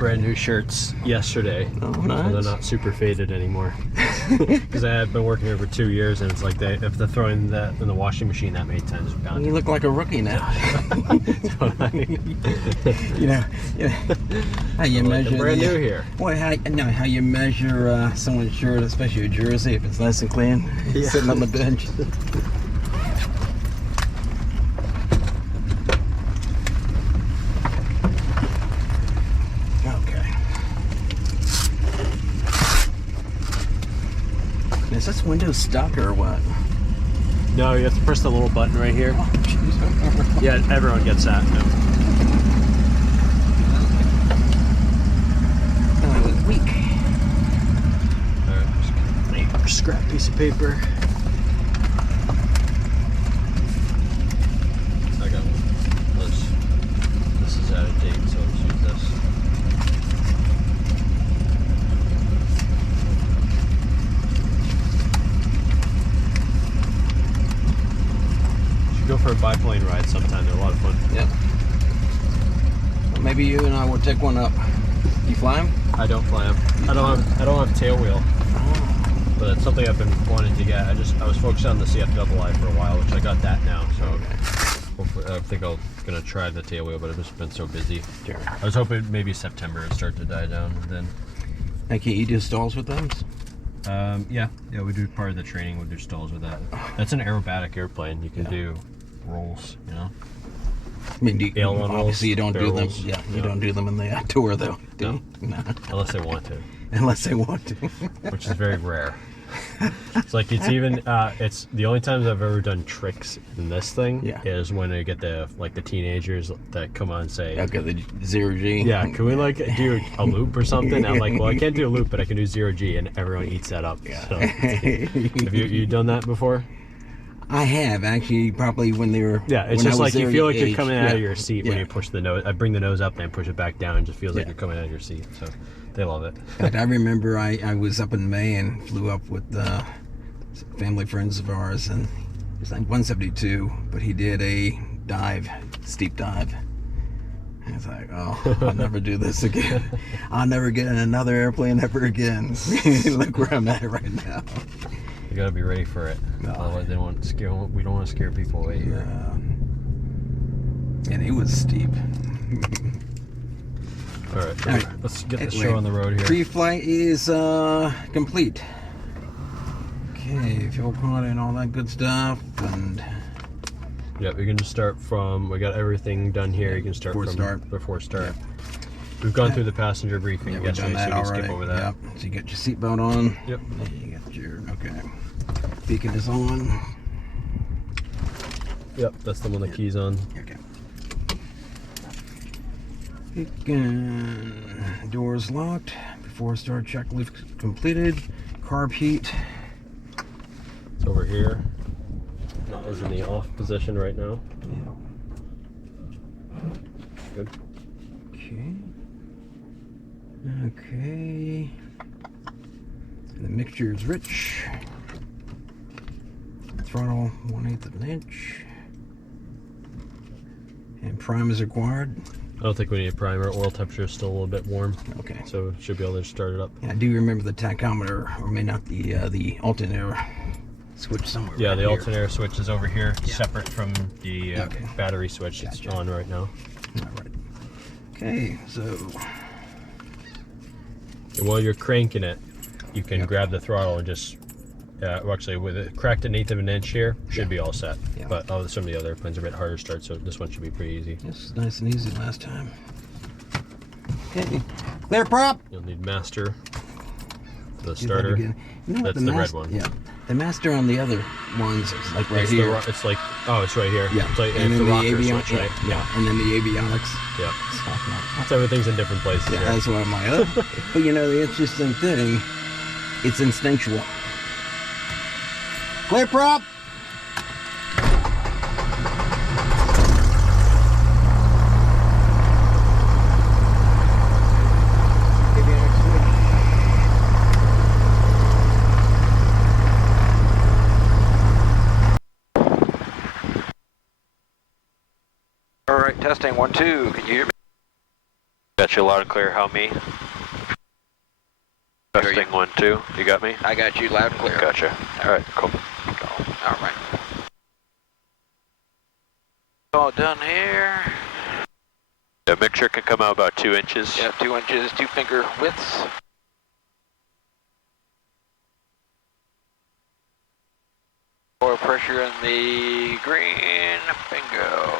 brand new shirts yesterday. Oh, So nice. they're not super faded anymore. Because I had been working here for 2 years, and it's like if they're throwing that in the washing machine that many times, it's bound You to. look like a rookie now. you know how you measure brand new here. Well, how you measure someone's shirt, especially a jersey, if it's nice and clean, sitting on the bench. Is this window stuck or what? No, you have to press the little button right here. Oh, geez. Yeah, everyone gets that. No. Oh, it was weak. Alright, just scrap piece of paper. I got one. This is out of date, so let's use this. Go for a biplane ride sometime. They're a lot of fun. Yep. Well, maybe you and I will take one up. You fly them? I don't fly them. I don't have tail wheel. Oh. But it's something I've been wanting to get. I was focused on the CFII for a while, which I got that now. So hopefully, I think I'm gonna try the tail wheel, but I've just been so busy. Sure. I was hoping maybe September it'd start to die down. And then. Hey, can you do stalls with them? Yeah, we do part of the training. We do stalls with that. That's an aerobatic airplane. You can do rolls, you know. I mean, obviously you don't do them. rolls. Yeah, you don't do them in the tour though. Do you? No. Unless they want to. Unless they want to. Which is very rare. It's like it's even it's the only times I've ever done tricks in this thing is when I get the teenagers that come on and say, okay, the 0G. Yeah, can we like do a loop or something? I'm like, well, I can't do a loop, but I can do 0G, and everyone eats that up. Yeah. So, have you done that before? I have actually, probably when they were. Yeah, it's just like you feel like you're coming out yeah. of your seat when you push the nose. I bring the nose up, then push it back down. It just feels like you're coming out of your seat. So they love it. But I remember I was up in May and flew up with family friends of ours, and it was like 172, but he did a steep dive. And it's like, oh, I'll never do this again. I'll never get in another airplane ever again. Look where I'm at right now. You gotta be ready for it. No. Otherwise, we don't want to scare people away here. And it was steep. All right, let's get the show on the road here. Pre-flight is complete. Okay, fuel pod and all that good stuff, and yeah, we can just start from. We got everything done here. You can start before start. Yep. We've gone through the passenger briefing. We've done that already. Skip over that. Yep. So you got your seatbelt on. Yep. You got your beacon is on. Yep, that's the one the key's on. Okay. Beacon, doors locked. Before start checklist completed. Carb heat. It's over here. That is in the off position right now. Yeah. Good. Okay. Okay. And the mixture is rich. Throttle 1/8 of an inch. And prime is required. I don't think we need a primer. Oil temperature is still a little bit warm. Okay. So should be able to start it up. Yeah, I do remember the tachometer, or maybe not the alternator switch somewhere. Yeah, right the here. alternator switch is over here, separate from the battery switch. Gotcha. It's on right now. All right. Okay, so. And while you're cranking it, you can grab the throttle and just, well, actually, with it cracked 1/8 of an inch here, should be all set. Yeah. But some of the other airplanes are a bit harder to start, so this one should be pretty easy. This is nice and easy last time. Okay, clear prop. You'll need master, the Do that starter. again. You know what, That's the red one. Yeah, the master on the other ones is like right It's here. it's like, oh, it's right here. Yeah, It's like, and it's then the the rocker avionics. switch, right? Yeah, and then the avionics. Yeah. So, So everything's in different places yeah, here. that's why I'm like, oh. But you know, the interesting thing, it's instinctual. Clear prop. All right, testing 1, 2. Can you hear me? Got you loud and clear, how me? Testing 1, 2, you got me? I got you loud and clear. Gotcha. Alright, cool. All right. All done here. The mixture can come out about 2 inches. Yeah, 2 inches, 2 finger widths. Oil pressure in the green, bingo.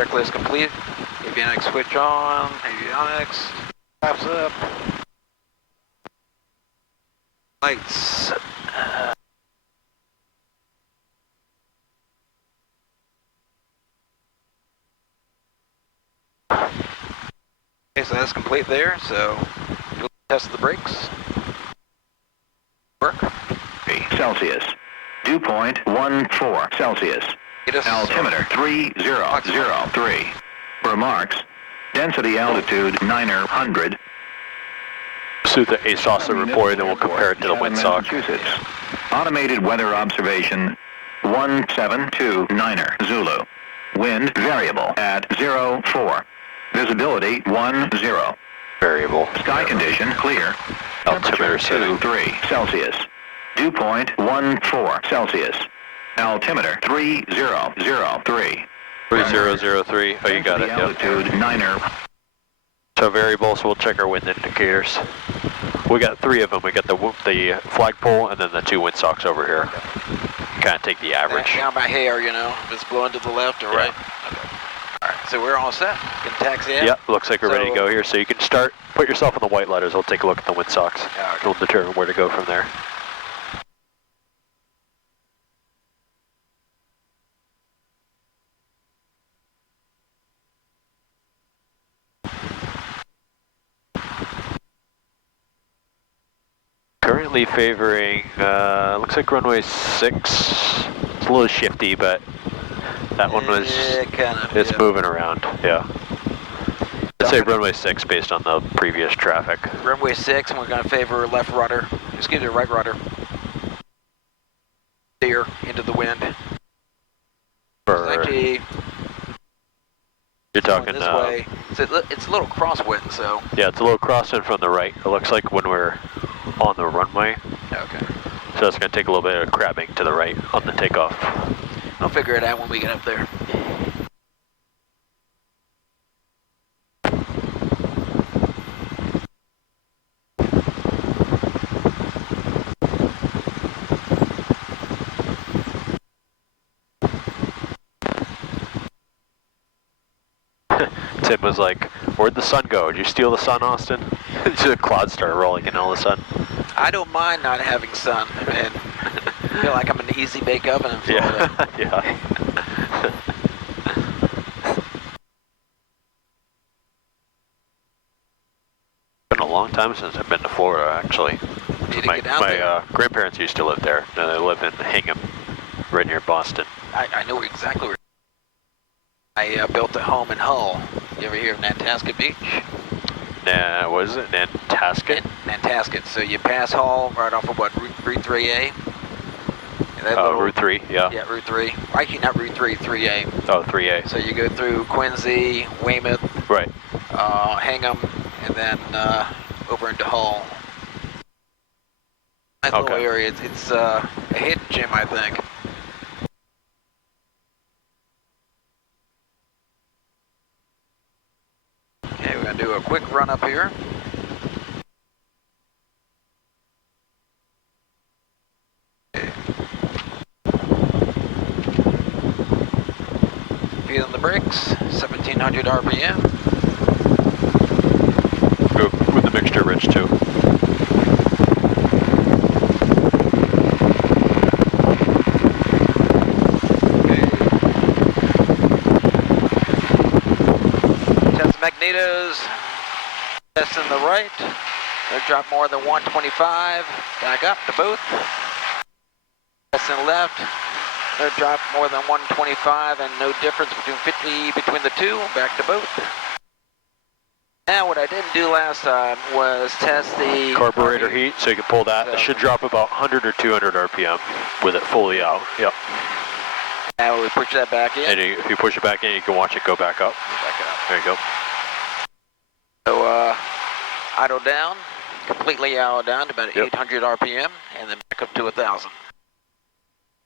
Checklist complete. Avionics switch on, avionics, flaps up. Lights. Okay, so that's complete there, so we'll test the brakes. Work. Celsius. Dew point 14 Celsius. Altimeter 3003. Remarks. Density altitude 900. So the ASOS report, then we'll compare it to the windsock. Automated weather observation 1729 Zulu. Wind variable at 04. Visibility 10. Variable. Sky condition clear. Altimeter setting 3 Celsius. Dew point 14 Celsius. Altimeter 3003. 3003. Oh, you got it. Yep. Altitude 9er. So variable, so we'll check our wind indicators. We got 3 of them. We got the flagpole and then the 2 windsocks over here. Kind of take the average. Down by hair, you know, if it's blowing to the left or right. Okay. All right, so we're all set. Can taxi out? Yep, looks like we're ready to go here. So you can start, put yourself on the white letters. We'll take a look at the windsocks. Okay. We'll determine where to go from there. Currently favoring, looks like runway 6. It's a little shifty, but that one was, it's moving around, yeah. I'd say runway 6 based on the previous traffic. Runway 6, and we're going to favor left rudder, excuse me, right rudder. Steer into the wind. Actually, you're talking this way. It's a little crosswind, so. Yeah, it's a little crosswind from the right. It looks like when we're on the runway. Okay. So it's going to take a little bit of crabbing to the right on the takeoff. I'll figure it out when we get up there. Tim was like, where'd the sun go? Did you steal the sun, Austin? The clouds started rolling in all of a sudden. I don't mind not having sun. I mean, I feel like I'm an easy bake oven in Florida. Yeah. Been a long time since I've been to Florida, actually. My grandparents used to live there. Now they live in Hingham, right near Boston. I know exactly where. I built a home in Hull. You ever hear of Nantasket Beach? Nah, what is it? Nantasket? Nantasket. So you pass Hull right off of what, Route 3A? Route 3, yeah. Yeah, Route 3. Actually, not Route 3, 3A. Oh, 3A. So you go through Quincy, Weymouth, right. Hingham, and then over into Hull. Nice little area. It's a hidden gem, I think. Okay, we're going to do a quick run up here. Okay. Feet on the brakes, 1700 RPM. Go with the mixture, Rich, too. Magnetos, test in the right, no drop more than 125, back up to both. Test in the left, no drop more than 125 and no difference between 50 between the two, back to both. Now what I didn't do last time was test the carburetor heat, so you can pull that. It should drop about 100 or 200 RPM with it fully out. Yep. Now we push that back in. And if you push it back in, you can watch it go back up. Back it up. There you go. So idle down, completely idle down to about Yep. 800 RPM, and then back up to 1,000.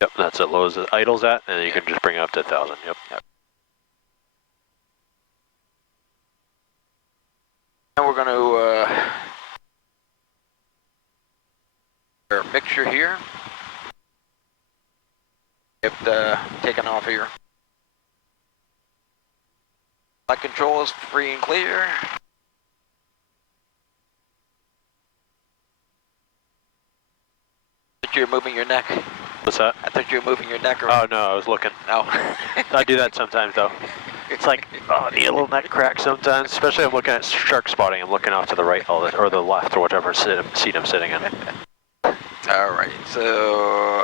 Yep, that's as low as it idles at, and then you can just bring it up to 1,000. Yep. And we're going to our mixture here. Get taken off here. Light control is free and clear. I thought you were moving your neck. What's that? I thought you were moving your neck Oh, around. no, I was looking. No. I do that sometimes, though. It's like, oh, I need a little neck crack sometimes, especially I'm looking at shark spotting. I'm looking off to the right or the left or whatever seat I'm sitting in. All right, so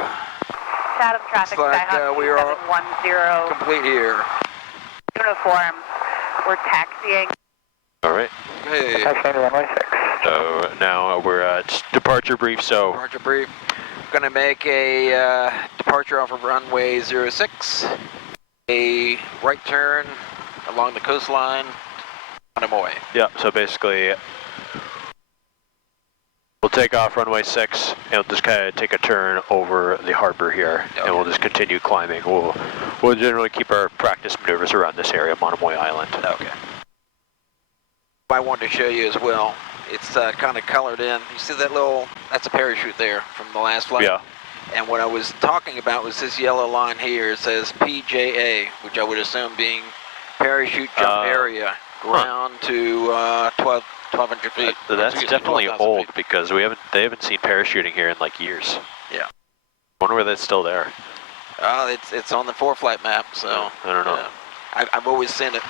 Chatham traffic, looks like, Skyhawk we are 710 complete here. uniform. We're taxiing. All right. Hey, runway 6. So now we're at departure brief. So departure brief. Gonna make a departure off of runway 06. A right turn along the coastline on a away. yeah, so basically we'll take off runway 6 and we'll just kind of take a turn over the harbor here, Okay. and we'll just continue climbing. We'll generally keep our practice maneuvers around this area, Monomoy Island. Okay. I wanted to show you as well. It's kind of colored in. You see that little, that's a parachute there from the last flight? Yeah. And what I was talking about was this yellow line here. It says PJA, which I would assume being parachute jump area, ground to 1,200 feet. That's Excuse me, definitely 12,000 old feet. because they haven't seen parachuting here in like years. Yeah. Wonder whether that's still there. It's on the 4-flight map, so. I don't know. I've always seen it.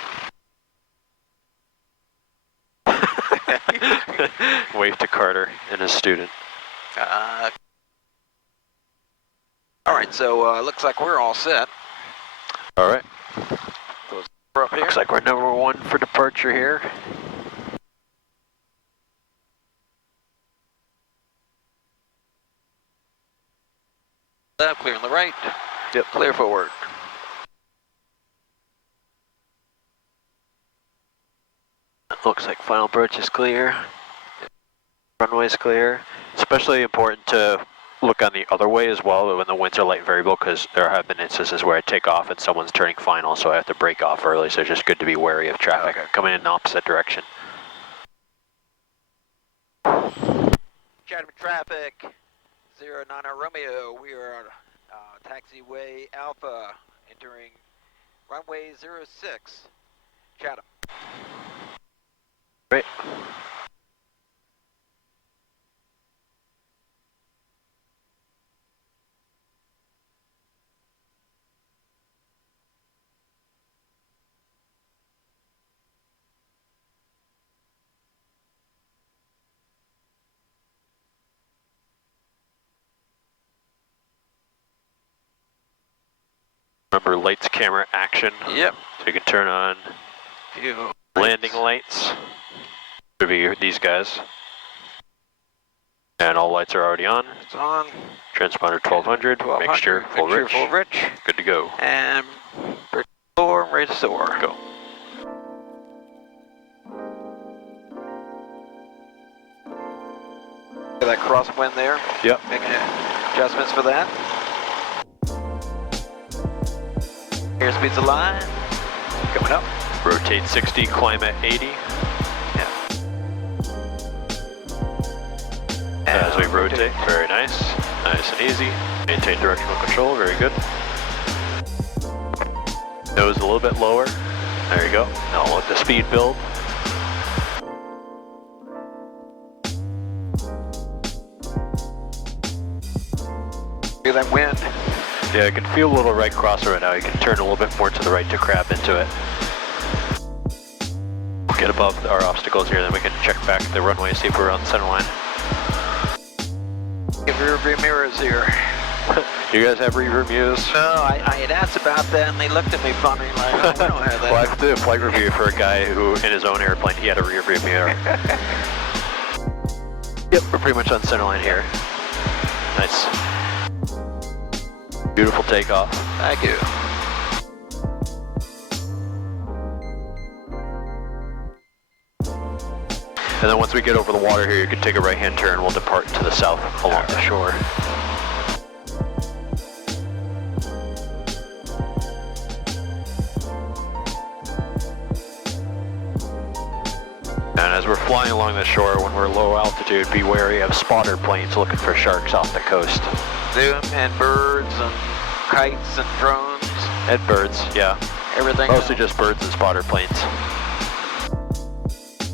Wave to Carter and his student. All right, so looks like we're all set. All right. We're up here. Looks like we're number 1 for departure here. Left, clear on the right. Yep. Clear forward. Looks like final approach is clear. Runway's clear. Especially important to look on the other way as well when the winds are light variable, because there have been instances where I take off and someone's turning final, so I have to break off early. So it's just good to be wary of traffic coming in the opposite direction. Chatham traffic, 09 Romeo. We are on taxiway Alpha, entering runway 06, Chatham. Great. Remember lights, camera, action. Yep. So you can turn on landing lights. Would be these guys. And all lights are already on. It's on. Transponder 1200. Mixture full rich. Full rich. Good to go. And bridge floor, ready to soar. Go. Got that crosswind there. Yep. Making adjustments for that. Airspeed's aligned. Coming up. Rotate 60, climb at 80. As we rotate, very nice. Nice and easy. Maintain directional control, very good. Nose a little bit lower. There you go. Now let the speed build. Feel that wind. Yeah, I can feel a little right crosser right now. You can turn a little bit more to the right to grab into it. We'll get above our obstacles here, then we can check back the runway, see if we're on the center line. Get rear view mirrors here. You guys have rear views? No, I had asked about that and they looked at me funny like, oh, we don't have that. Well, I did a flight review for a guy who, in his own airplane, he had a rear view mirror. Yep, we're pretty much on center line here. Nice. Beautiful takeoff. Thank you. And then once we get over the water here, you can take a right-hand turn. We'll depart to the south along the shore. And as we're flying along the shore, when we're low altitude, be wary of spotter planes looking for sharks off the coast. Zoom and birds and kites and drones. And birds, yeah. Everything. Mostly just birds and spotter planes.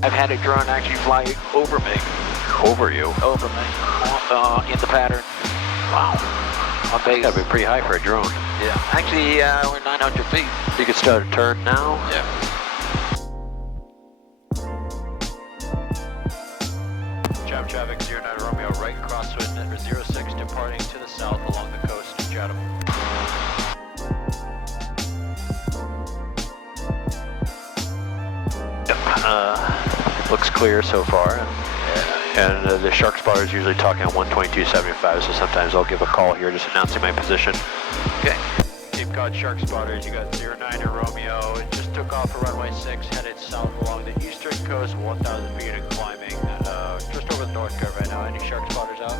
I've had a drone actually fly over me. Over you? Over me. In the pattern. Wow. On base. That'd be pretty high for a drone. Yeah. Actually, we're 900 feet. You could start a turn now? Yeah. Chatham traffic 09 Romeo, right crosswind 06 departing to the south along the coast of Chatham. Yep, looks clear so far. And the shark spotter is usually talking on 122.75, so sometimes I'll give a call here just announcing my position. Okay. Cape Cod shark spotters, you got 09 Romeo. It just took off for runway 6, headed south along the eastern coast, 1,000 feet and climbing. Just over the north curve right now. Any shark spotters out?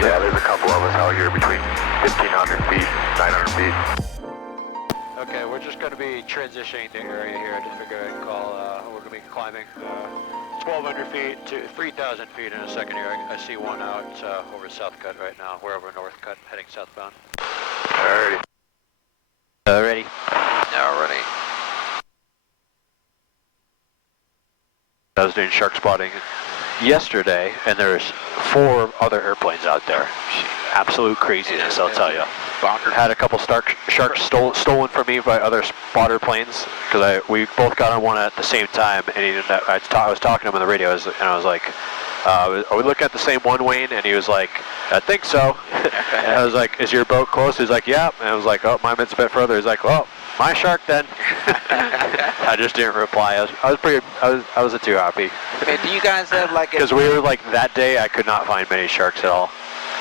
Yeah, there's a couple of us out here between 1,500 feet, 900 feet. Okay, we're just going to be transitioning the area here. I just figured I'd call. We're going to be climbing 1,200 feet to 3,000 feet in a second here. I see one out over South Cut right now. We're over North Cut, heading southbound. Alrighty. Ready? Already. I was doing shark spotting yesterday, and there's 4 other airplanes out there. Absolute craziness, I'll tell you. Bonker. Had a couple sharks stolen from me by other spotter planes, because we both got on one at the same time, and I was talking to him on the radio, and I was like, are we looking at the same one, Wayne? And he was like, I think so. And I was like, is your boat close? He's like, yeah. And I was like, oh, mine's a bit further. He's like, well, my shark then. I just didn't reply. I wasn't too happy. Okay, do you guys have like Because we were like, that day I could not find many sharks at all.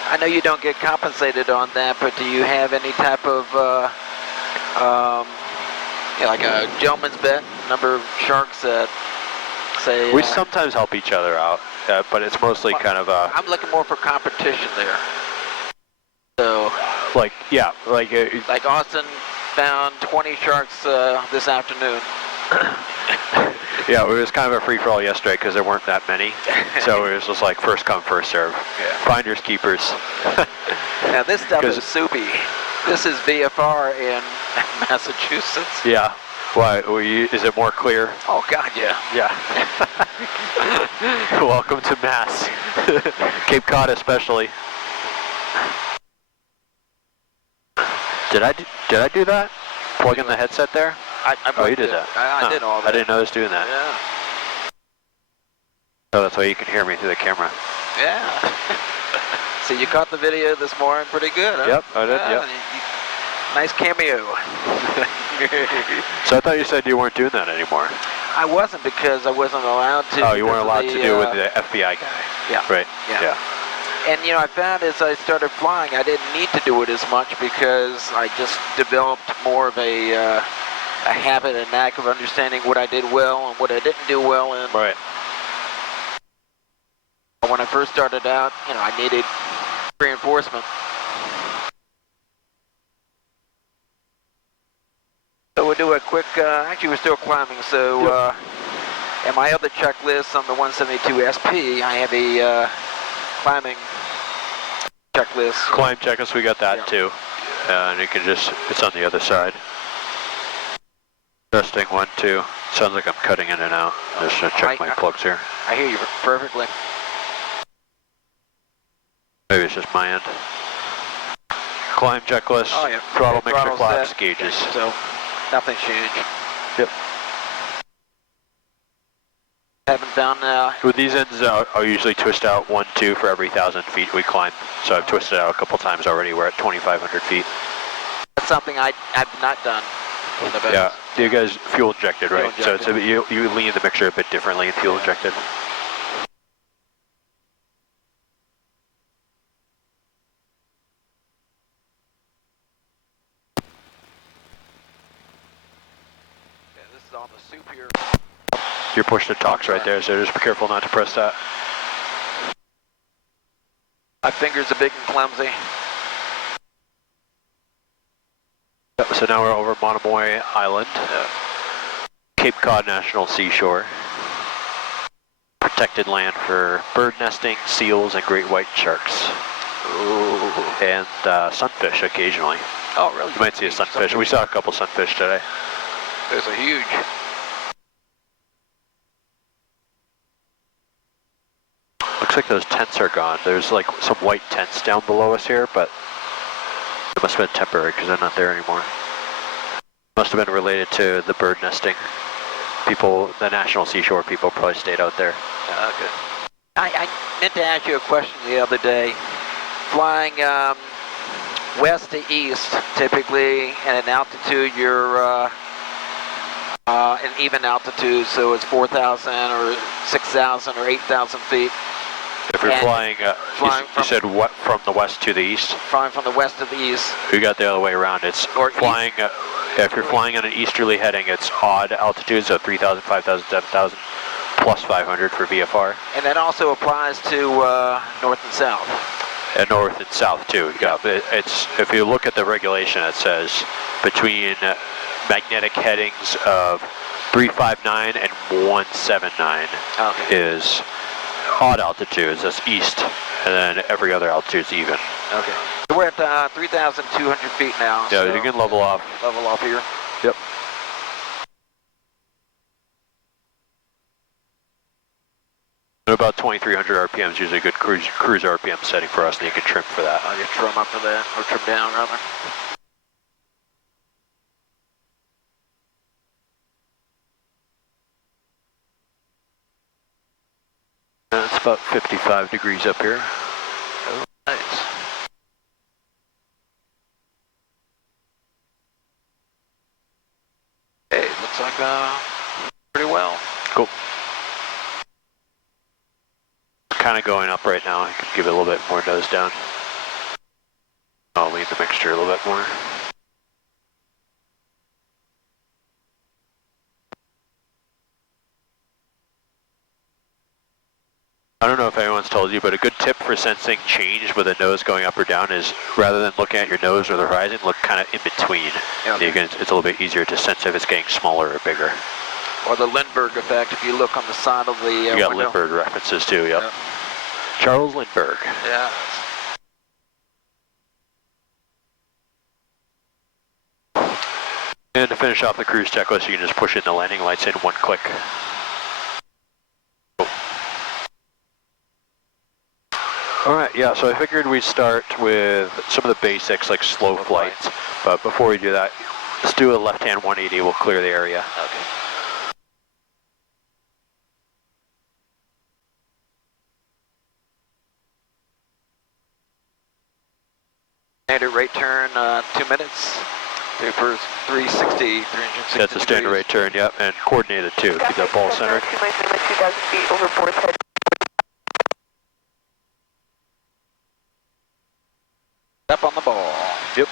I know you don't get compensated on that, but do you have any type of, like a gentleman's bet, number of sharks that say... We sometimes help each other out, but it's mostly kind of a... I'm looking more for competition there. So... Like, yeah, like... like Austin found 20 sharks this afternoon. Yeah, it was kind of a free-for-all yesterday because there weren't that many. So it was just like first come, first serve. Yeah. Finders, keepers. Now this stuff is soupy. This is VFR in Massachusetts. Yeah. Why? Is it more clear? Oh, God, yeah. Yeah. Welcome to Mass. Cape Cod especially. Did I do that? Plug in the headset there? Oh, you did that. I did all that. I didn't know I was doing that. Yeah. Oh, that's why you can hear me through the camera. Yeah. So you caught the video this morning pretty good, huh? Yep, I did, Yeah, yep. Nice cameo. So I thought you said you weren't doing that anymore. I wasn't because I wasn't allowed to. Oh, you weren't allowed to do it with the FBI guy. Yeah. Right. Yeah. And you know, I found as I started flying, I didn't need to do it as much because I just developed more of a habit and knack of understanding what I did well and what I didn't do well. And right. When I first started out, you know, I needed reinforcement. So we'll do a quick, actually we're still climbing, so in my other checklist on the 172 SP, I have a climbing checklist. Climb checklist, we got that too. And you can just, it's on the other side. Testing 1, 2. Sounds like I'm cutting in and out. Just gonna check my plugs here. I hear you perfectly. Maybe it's just my end. Climb checklist, Oh, yeah. throttle Okay, mixer, flaps, set. gauges. So nothing's changed. Yep. Haven't found With these ends, I'll usually twist out 1, 2 for every 1,000 feet we climb. So I've twisted out a couple times already. We're at 2,500 feet. That's something I've not done in the past. Yeah, you guys fuel injected, right? Fuel injected. So it's you lean the mixture a bit differently in fuel injected. on the soup here. You're push to talks right there, so just be careful not to press that. My fingers are big and clumsy. Yep, so now we're over Monomoy Island, Cape Cod National Seashore. Protected land for bird nesting, seals, and great white sharks. Ooh. And sunfish occasionally. Oh, really? You might see a sunfish. We saw a couple sunfish today. There's a huge. Looks like those tents are gone. There's like some white tents down below us here, but it must have been temporary because they're not there anymore. Must have been related to the bird nesting. People, the National Seashore people probably stayed out there. Okay. I meant to ask you a question the other day. Flying west to east, typically at an altitude, you're an even altitude, so it's 4,000 or 6,000 or 8,000 feet. If you're flying, flying you said what, from the west to the east? Flying from the west to the east. We got the other way around. It's Or flying, if you're flying on an easterly heading, it's odd altitudes, so 3,000, 5,000, 7,000, plus 500 for VFR. And that also applies to north and south. And north and south too. Yeah, it's if you look at the regulation, it says between magnetic headings of 359 and 179 is odd altitudes. That's east, and then every other altitude is even. Okay. So we're at 3,200 feet now. Yeah, so you can level off. Level off here. Yep. About 2,300 RPM is usually a good cruise RPM setting for us, and you can trim for that. I'll just trim up for that, or trim down rather. It's about 55 degrees up here. Oh, nice. Hey, looks like pretty well. Cool. Kind of going up right now. I can give it a little bit more nose down. I'll lean the mixture a little bit more. I don't know if anyone's told you, but a good tip for sensing change with a nose going up or down is rather than looking at your nose or the horizon, look kind of in between. Okay. It's a little bit easier to sense if it's getting smaller or bigger. Or the Lindbergh effect, if you look on the side of the You got window. Lindbergh references too, yep. Charles Lindbergh. Yeah. And to finish off the cruise checklist, you can just push in the landing lights in one click. Alright, yeah, so I figured we'd start with some of the basics like slow flights, but before we do that, let's do a left-hand 180, we'll clear the area. Okay. Standard rate turn, 2 minutes. For 360, 360 That's a standard rate turn, yep, and coordinated too. Keep that ball centered. 2,000 feet over board head. Up on the ball. Yep.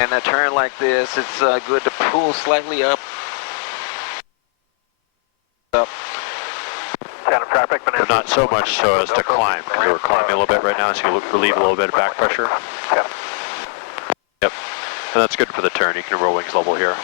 And a turn like this, it's good to pull slightly up. Up. Chatham traffic, But not so much so as to climb, because we're climbing a little bit right now, so you relieve a little bit of back pressure. Yep. And that's good for the turn. You can roll wings level here.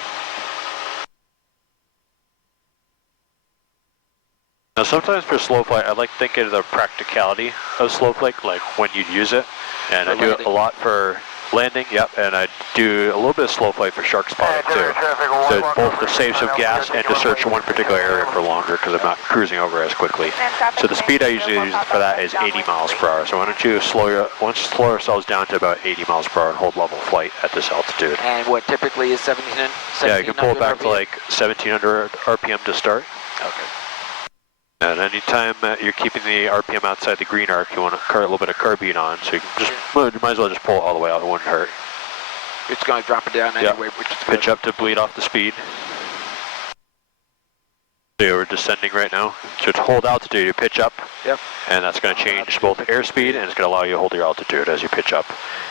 Now sometimes for slow flight, I like thinking of the practicality of slow flight, like when you'd use it. And I do it a lot for landing, yep, and I do a little bit of slow flight for shark spotting too. So both to save some gas and to search one particular area for longer because I'm not cruising over as quickly. So the speed I usually use for that is 80 miles per hour. So why don't you slow ourselves down to about 80 miles per hour and hold level flight at this altitude. And what typically is 1700? Yeah, you can pull it back to like 1700 RPM to start. Okay. And anytime you're keeping the RPM outside the green arc, you want a little bit of carbine on, so you can just, well, you might as well just pull it all the way out, it wouldn't hurt. It's going to drop it down anyway, which is good. Pitch up to bleed off the speed. So we're descending right now. So to hold altitude, you pitch up, and that's going to change both airspeed, and it's going to allow you to hold your altitude as you pitch up.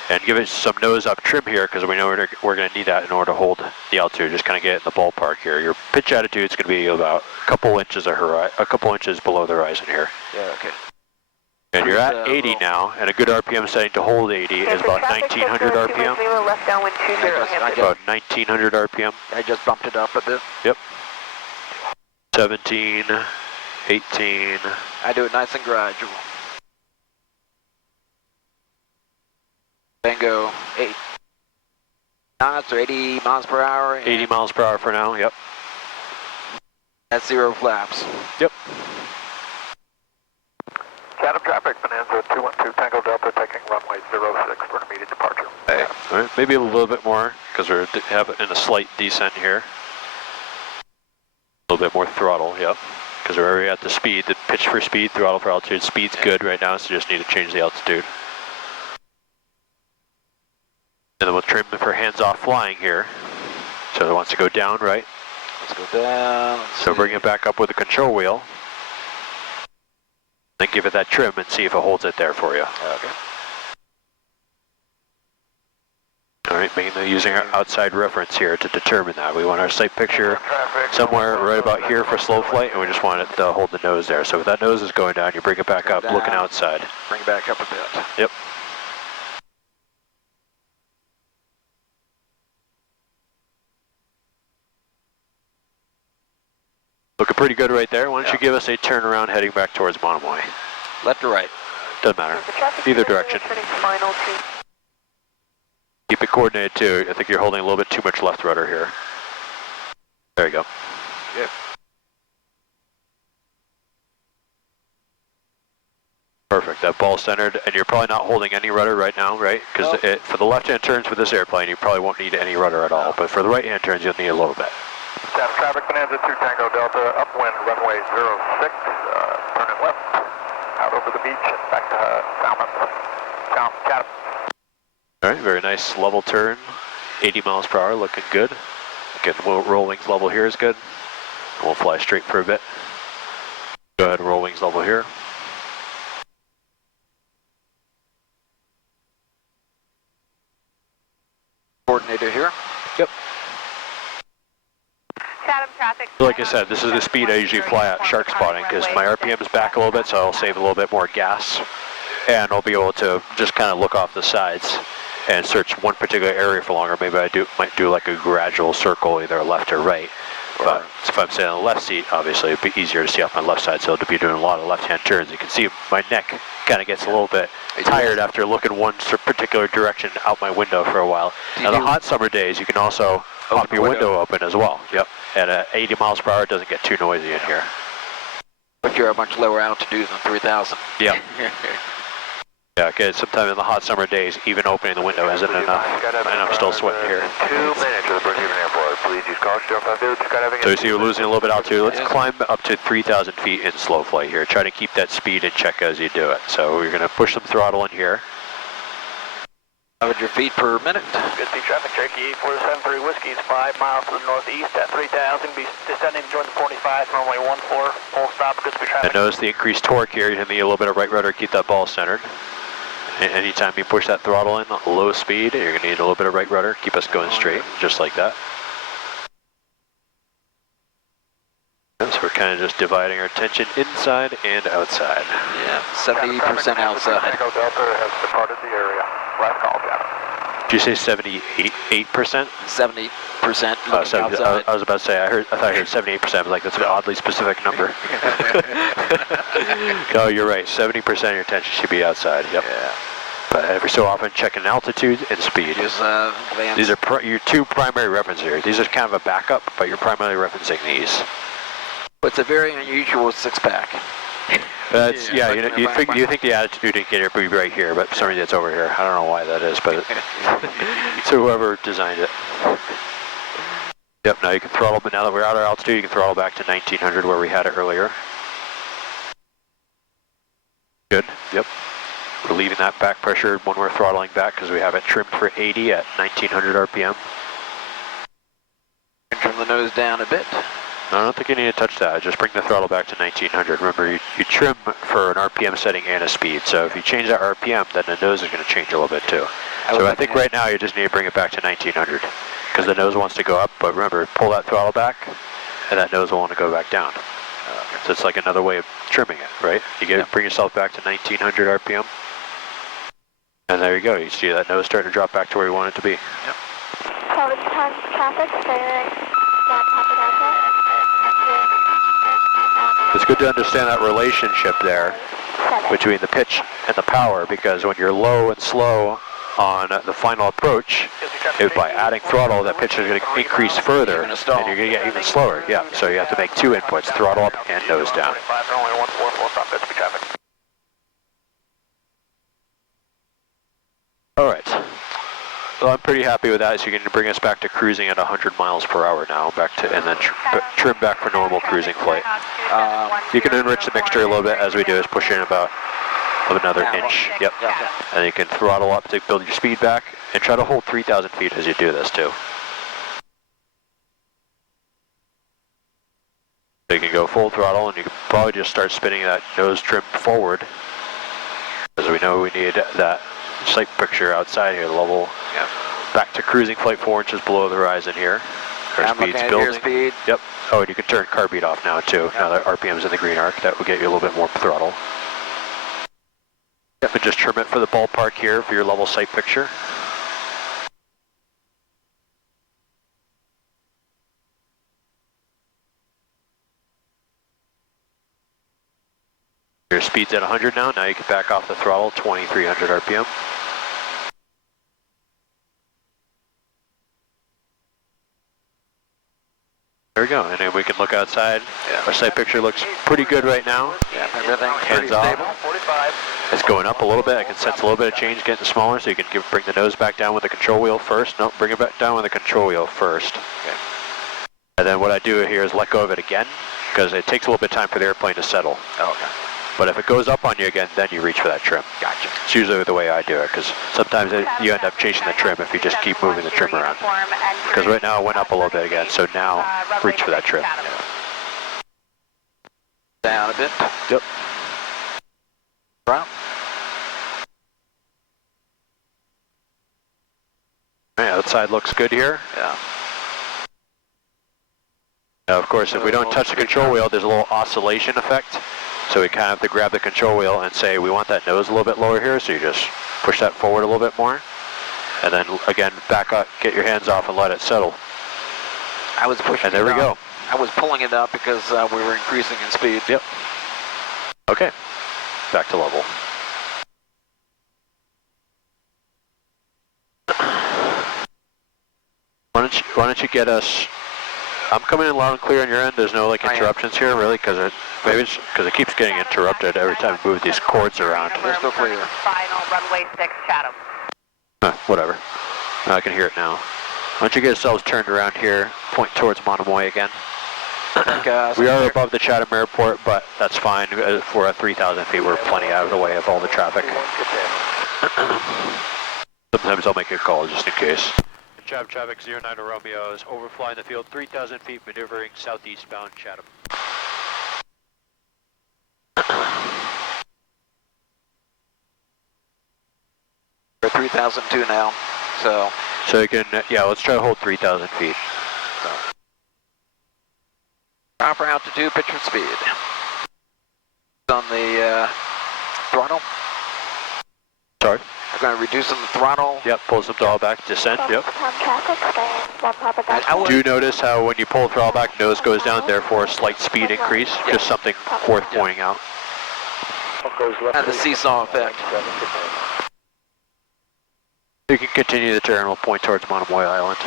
And give it some nose up trim here, because we know we're going to need that in order to hold the altitude. Just kind of get in the ballpark here. Your pitch attitude is going to be about a couple inches below the horizon here. Yeah, okay. And you're at 80 now, and a good RPM setting to hold 80 is about 1900 RPM. Left downwind 20. About 1900 RPM. I just bumped it up a bit. Yep. 17, 18. I do it nice and gradual. Then go 8 knots or 80 miles per hour. 80 miles per hour for now, yep. That's 0 flaps. Yep. Chatham traffic, Bonanza 212 Tango Delta, taking runway 06 for immediate departure. Hey. All right, maybe a little bit more, because we're in a slight descent here. A little bit more throttle, yep. Because we're already at the speed, the pitch for speed, throttle for altitude. Speed's good right now, so you just need to change the altitude. And then we'll trim for hands-off flying here. So it wants to go down, right? Let's go down. So bring it back up with the control wheel. Then give it that trim and see if it holds it there for you. Okay. All right, mainly using our outside reference here to determine that. We want our sight picture somewhere right about here for slow flight, and we just want it to hold the nose there. So if that nose is going down, you bring it back up, looking outside. Bring it back up a bit. Yep. Looking pretty good right there. Why don't you give us a turnaround heading back towards Monomoy? Left or right? Doesn't matter. Either direction. Keep it coordinated too. I think you're holding a little bit too much left rudder here. There you go. Yep. Perfect. That ball centered, and you're probably not holding any rudder right now, right? Because for the left-hand turns with this airplane, you probably won't need any rudder at all. But for the right-hand turns, you'll need a little bit. Chatham traffic, Bonanza 2 Tango Delta, upwind runway 06, turning left, out over the beach and back to Falmouth, Chatham. All right, very nice level turn, 80 miles per hour, looking good. Again, roll wings level here is good. And we'll fly straight for a bit. Go ahead, roll wings level here. Coordinator here. Yep. Chatham traffic. So like I said, this is the speed I usually fly at shark spotting, because my RPM is back a little bit, so I'll save a little bit more gas. And I'll be able to just kind of look off the sides and search one particular area for longer. Maybe I might do like a gradual circle, either left or right. But if I'm sitting on the left seat, obviously it'd be easier to see off my left side, so I'll be doing a lot of left-hand turns. You can see my neck kind of gets a little bit tired after looking one particular direction out my window for a while. Now the hot summer days, you can also pop your window open as well. Yep. At 80 miles per hour, it doesn't get too noisy in here. But you're at much lower altitude than 3,000. Yeah. Yeah, because sometimes in the hot summer days, even opening the window isn't enough, and I'm still sweating here. 2 minutes to the Brisbane Airport. Please use caution. So you see we're losing a little bit of altitude. Let's climb up to 3,000 feet in slow flight here. Try to keep that speed in check as you do it. So we're going to push some throttle in here. 500 feet per minute. Good speed traffic, Cherokee 473 Whiskey is 5 miles to the northeast at 3,000. Be descending, join the 45, runway 14, full stop, good speed traffic. And notice the increased torque here. You're going to need a little bit of right rudder to keep that ball centered. Anytime you push that throttle in, low speed, you're going to need a little bit of right rudder. Keep us going straight, just like that. So we're kind of just dividing our attention inside and outside. Yeah, 70% outside. Tango Delta has departed the area. Last call, Chatham. Did you say 78%? 70% I was about to say, I thought I heard 78%. I was like, that's an oddly specific number. No, you're right. 70% of your attention should be outside. Yep. Yeah. But every so often, checking altitude and speed. These are your two primary references here. These are kind of a backup, but you're primarily referencing these. It's a very unusual six-pack. That's you think the attitude indicator would be right here, but for some reason it's over here. I don't know why that is, but it's whoever designed it. Yep. Now you can throttle, but now that we're out of altitude, you can throttle back to 1900 where we had it earlier. Good, yep. We're leaving that back pressure when we're throttling back because we have it trimmed for 80 at 1900 RPM. Trim the nose down a bit. No, I don't think you need to touch that. Just bring the throttle back to 1900. Remember, you trim for an RPM setting and a speed. So if you change that RPM, then the nose is going to change a little bit too. So I think right now you just need to bring it back to 1900 because the nose wants to go up. But remember, pull that throttle back, and that nose will want to go back down. So it's like another way of trimming it, right? You bring yourself back to 1900 RPM. And there you go. You see that nose starting to drop back to where you want it to be. Yep. Traffic, It's good to understand that relationship there between the pitch and the power, because when you're low and slow on the final approach, by adding throttle, that pitch is going to increase further, and you're going to get even slower. Yeah, so you have to make two inputs, throttle up and nose down. All right. So I'm pretty happy with that. So you can bring us back to cruising at 100 miles per hour now, back to, and then trim back for normal cruising flight. You can enrich the mixture a little bit as we do, is push in about another inch. Yep. And you can throttle up to build your speed back, and try to hold 3,000 feet as you do this too. So you can go full throttle, and you can probably just start spinning that nose trim forward, as we know we need that sight picture outside here, the level. Back to cruising flight 4 inches below the horizon here. Our speed's building. Speed. Yep. Oh, and you can turn car beat off now too. Now that RPM's in the green arc, that will get you a little bit more throttle. Yep, and just trim it for the ballpark here for your level sight picture. Your speed's at 100 now. Now you can back off the throttle, 2300 RPM. There we go, and then we can look outside. Our sight picture looks pretty good right now. Yeah, everything's Hands pretty off. stable. It's going up a little bit. I can sense a little bit of change getting smaller, so you can bring the nose back down with the control wheel first. No, bring it back down with the control wheel first. Okay. And then what I do here is let go of it again, because it takes a little bit of time for the airplane to settle. Oh, okay. But if it goes up on you again, then you reach for that trim. Gotcha. It's usually the way I do it, because sometimes you end up chasing the trim if you just keep moving the trim around. Because right now it went up a little bit again, so now reach for that trim. Down a bit. Yep. Drop. Yeah, outside looks good here. Yeah. Now, of course, if we don't touch the control wheel, there's a little oscillation effect. So we kind of have to grab the control wheel and say, we want that nose a little bit lower here, so you just push that forward a little bit more. And then, again, back up, get your hands off and let it settle. I was pushing and there we go. I was pulling it up because we were increasing in speed. Yep. Okay. Back to level. Why don't you get us... I'm coming in loud and clear on your end. There's no like interruptions here, really, because it keeps getting interrupted every time we move these cords around. Crystal clear. Final runway 6 Chatham. Whatever. I can hear it now. Why don't you get yourselves turned around here, point towards Monomoy again. We are above the Chatham airport, but that's fine. If we're at 3,000 feet, we're plenty out of the way of all the traffic. Sometimes I'll make a call just in case. Chatham traffic 09 Romeo is overflying the field 3,000 feet, maneuvering southeast bound Chatham. We're 3,002 now, so you can, let's try to hold 3,000 feet. So. Proper altitude, pitch and speed. On the throttle. Sorry? We're going to reduce on the throttle. Yep, pull some throttle back, descent, yep. I Do you notice how when you pull the throttle back, nose goes down, therefore a slight speed increase? Just something worth pointing out. And the seesaw effect. You can continue the turn, we'll point towards Monomoy Island.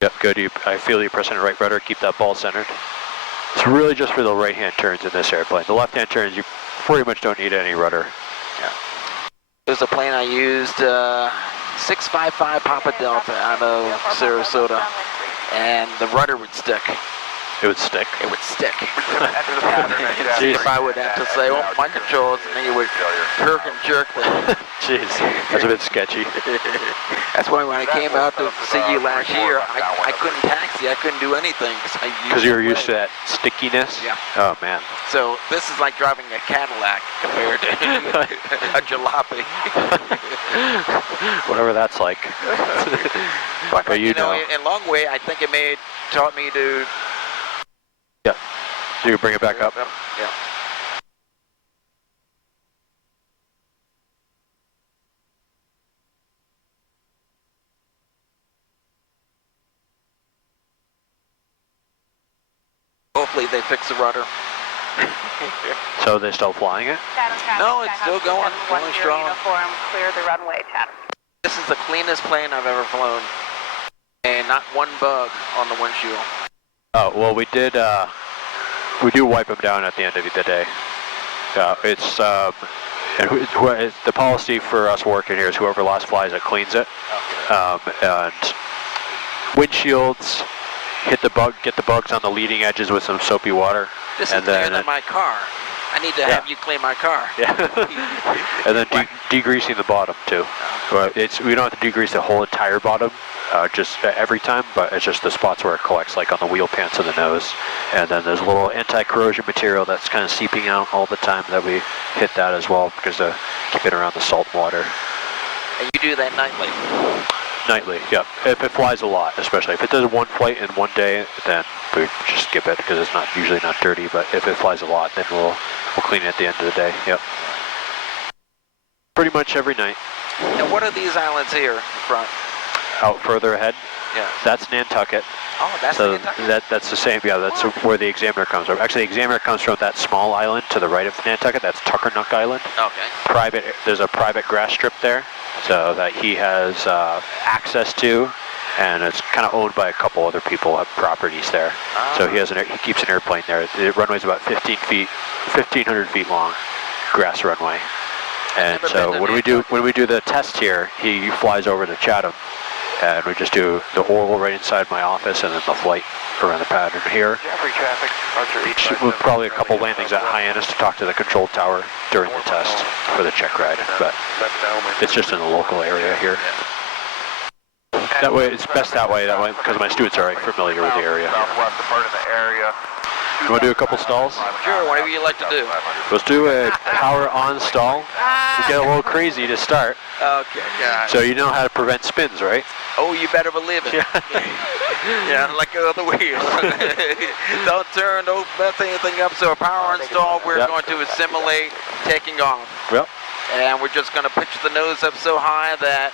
Yep, good. I feel you pressing the right rudder, keep that ball centered. It's really just for the right-hand turns in this airplane. The left-hand turns, you pretty much don't need any rudder. Yeah. There's a plane I used, 655 Papa Delta out of Sarasota, and the rudder would stick. It would stick. It would stick. Enter the pattern at Chatham. If I would have to say, oh, my controls, and then you would jerk and jerk them. Jeez, that's a bit sketchy. That's why when I came out to see you last year, I couldn't taxi, I couldn't do anything. Because you were used to that stickiness? Yeah. Oh, man. So this is like driving a Cadillac compared to a jalopy. Whatever that's like. But you know. In long way, I think it taught me to... Yeah. So you bring it back up? Yeah. Hopefully they fix the rudder. So they're still flying it? No, it's still going strong. Uniform, clear the runway, Chatham. This is the cleanest plane I've ever flown. And not one bug on the windshield. Oh, well, we do wipe them down at the end of the day. It's, the policy for us working here is whoever last flies it cleans it. And windshields, get the bugs on the leading edges with some soapy water. This is cleaner than my car. I need to have you clean my car. Yeah. And then degreasing the bottom too. We don't have to degrease the whole entire bottom, just every time, but it's just the spots where it collects, like on the wheel pants and the nose. And then there's a little anti-corrosion material that's kind of seeping out all the time that we hit that as well, because to keep it around the salt water. And you do that nightly? Nightly, yeah. If it flies a lot, especially. If it does one flight in one day, then we just skip it because it's usually not dirty. But if it flies a lot, then we'll clean it at the end of the day. Yep. Pretty much every night. And what are these islands here in front? Out further ahead. Yeah. That's Nantucket. Oh, that's so Nantucket? that's the same. Yeah, that's where the examiner comes from. Actually, the examiner comes from that small island to the right of Nantucket. That's Tuckernuck Island. Okay. There's a private grass strip there, so that he has access to, and it's kind of owned by a couple other people who have properties there. So he keeps an airplane there. The runway's about 1,500 feet long, grass runway. And so when we do the test here, he flies over to Chatham, and we just do the oral right inside my office, and then the flight around the pattern here. With probably a couple landings at Hyannis to talk to the control tower during the test for the check ride, but it's just in the local area here. That way, it's best that way because my students are already familiar with the area. Southwest part of the area. You want to do a couple stalls? Sure, whatever you like to do. Let's do a power on stall. We get a little crazy to start. Okay, yeah. So you know how to prevent spins, right? Oh, you better believe it. Yeah, like the other wheels. Don't turn, don't mess anything up. So a power install, we're going to simulate taking off. Yep. And we're just going to pitch the nose up so high that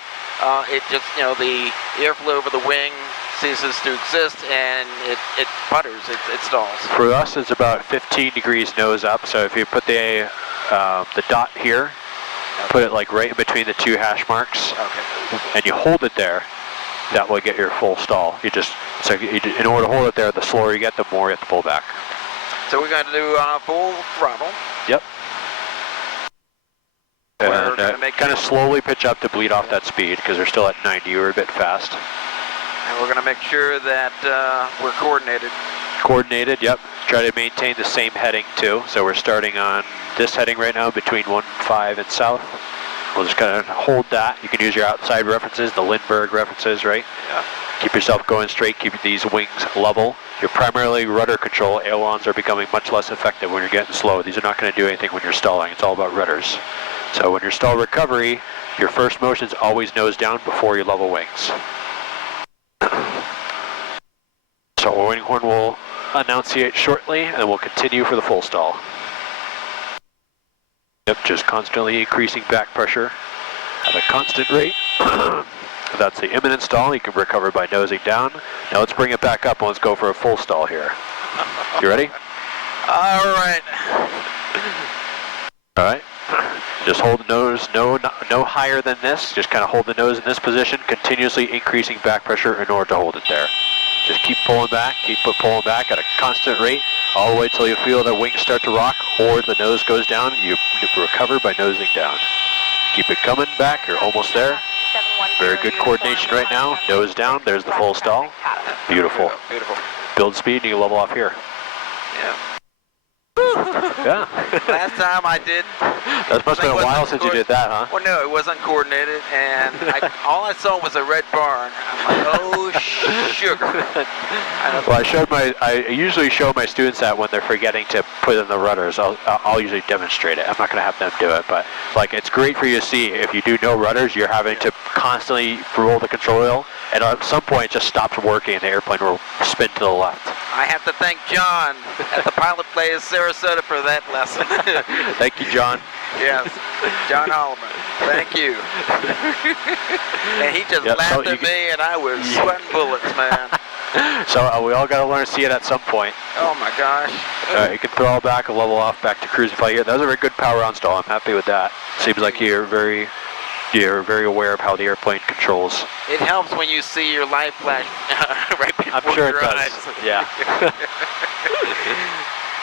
it just, the airflow over the wing ceases to exist, and it putters, it stalls. For us, it's about 15 degrees nose up. So if you put the dot here, put it like right in between the two hash marks, and you hold it there, that will get your full stall. In order to hold it there, the slower you get, the more you have to pull back. So we're going to do full throttle. Yep. And kind of slowly pitch up to bleed off that speed, because we're still at 90. We're a bit fast. And we're going to make sure that we're coordinated. Coordinated, yep. Try to maintain the same heading too. So we're starting on this heading right now between 1-5 and south. We'll just kind of hold that. You can use your outside references, the Lindbergh references, right? Yeah. Keep yourself going straight, keep these wings level. Your primarily rudder control, ailerons are becoming much less effective when you're getting slow. These are not going to do anything when you're stalling. It's all about rudders. So when you're stall recovery, your first motion is always nose down before you level wings. So our wing horn will enunciate shortly, and we'll continue for the full stall. Yep, just constantly increasing back pressure at a constant rate. That's the imminent stall. You can recover by nosing down. Now let's bring it back up and let's go for a full stall here. You ready? All right. All right. Just hold the nose no higher than this. Just kind of hold the nose in this position, continuously increasing back pressure in order to hold it there. Just keep pulling back at a constant rate, all the way till you feel the wings start to rock or the nose goes down. You recover by nosing down. Keep it coming back, you're almost there. Very good coordination right now. Nose down, there's the full stall. Beautiful. Beautiful. build speed and you level off here. Yeah. Yeah. Last time I did. That must have been a while since you did that, huh? Well, no, it wasn't coordinated, and all I saw was a red bar, and I'm like, oh, sugar. Well, I usually show my students that when they're forgetting to put in the rudders. I'll usually demonstrate it. I'm not going to have them do it, but like it's great for you to see. If you do no rudders, you're having to constantly roll the control wheel, and at some point it just stops working, and the airplane will spin to the left. I have to thank John at the Pilot Place Sarasota for that lesson. Thank you, John. Yes, John Holloman. Thank you. And he just laughed at me, and I was sweating bullets, man. So we all got to learn to see it at some point. Oh my gosh. You can throttle back and level off back to cruise flight here. That was a very good power on stall. I'm happy with that. Seems like you're very aware of how the airplane controls. It helps when you see your light flash right before I'm sure your it does. eyes. Yeah.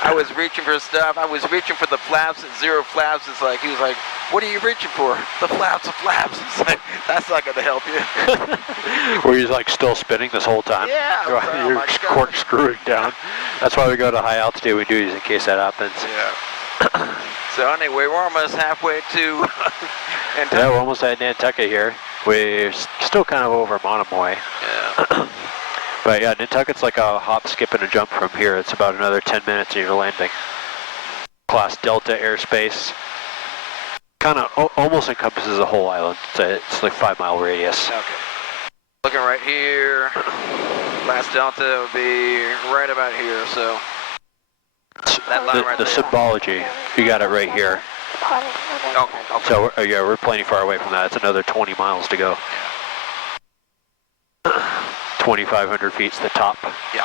I was reaching for stuff. I was reaching for the flaps and zero flaps. It's like, he was like, what are you reaching for? The flaps, the flaps. It's like, that's not going to help you. Were you like still spinning this whole time? Yeah. You're corkscrewing down. That's why we go to high altitude. We do these in case that happens. Yeah. So anyway, we're almost halfway to Nantucket. Yeah, we're almost at Nantucket here. We're still kind of over Monomoy. Yeah. But yeah, Nantucket's like a hop, skip, and a jump from here. It's about another 10 minutes and you're landing. Class Delta airspace. Kind of almost encompasses the whole island. It's like 5-mile radius. Okay. Looking right here. Class Delta would be right about here, so. That line right the there. symbology, you got it right here. Okay. So yeah, we're plenty far away from that. It's another 20 miles to go. 2,500 feet's the top. Yeah.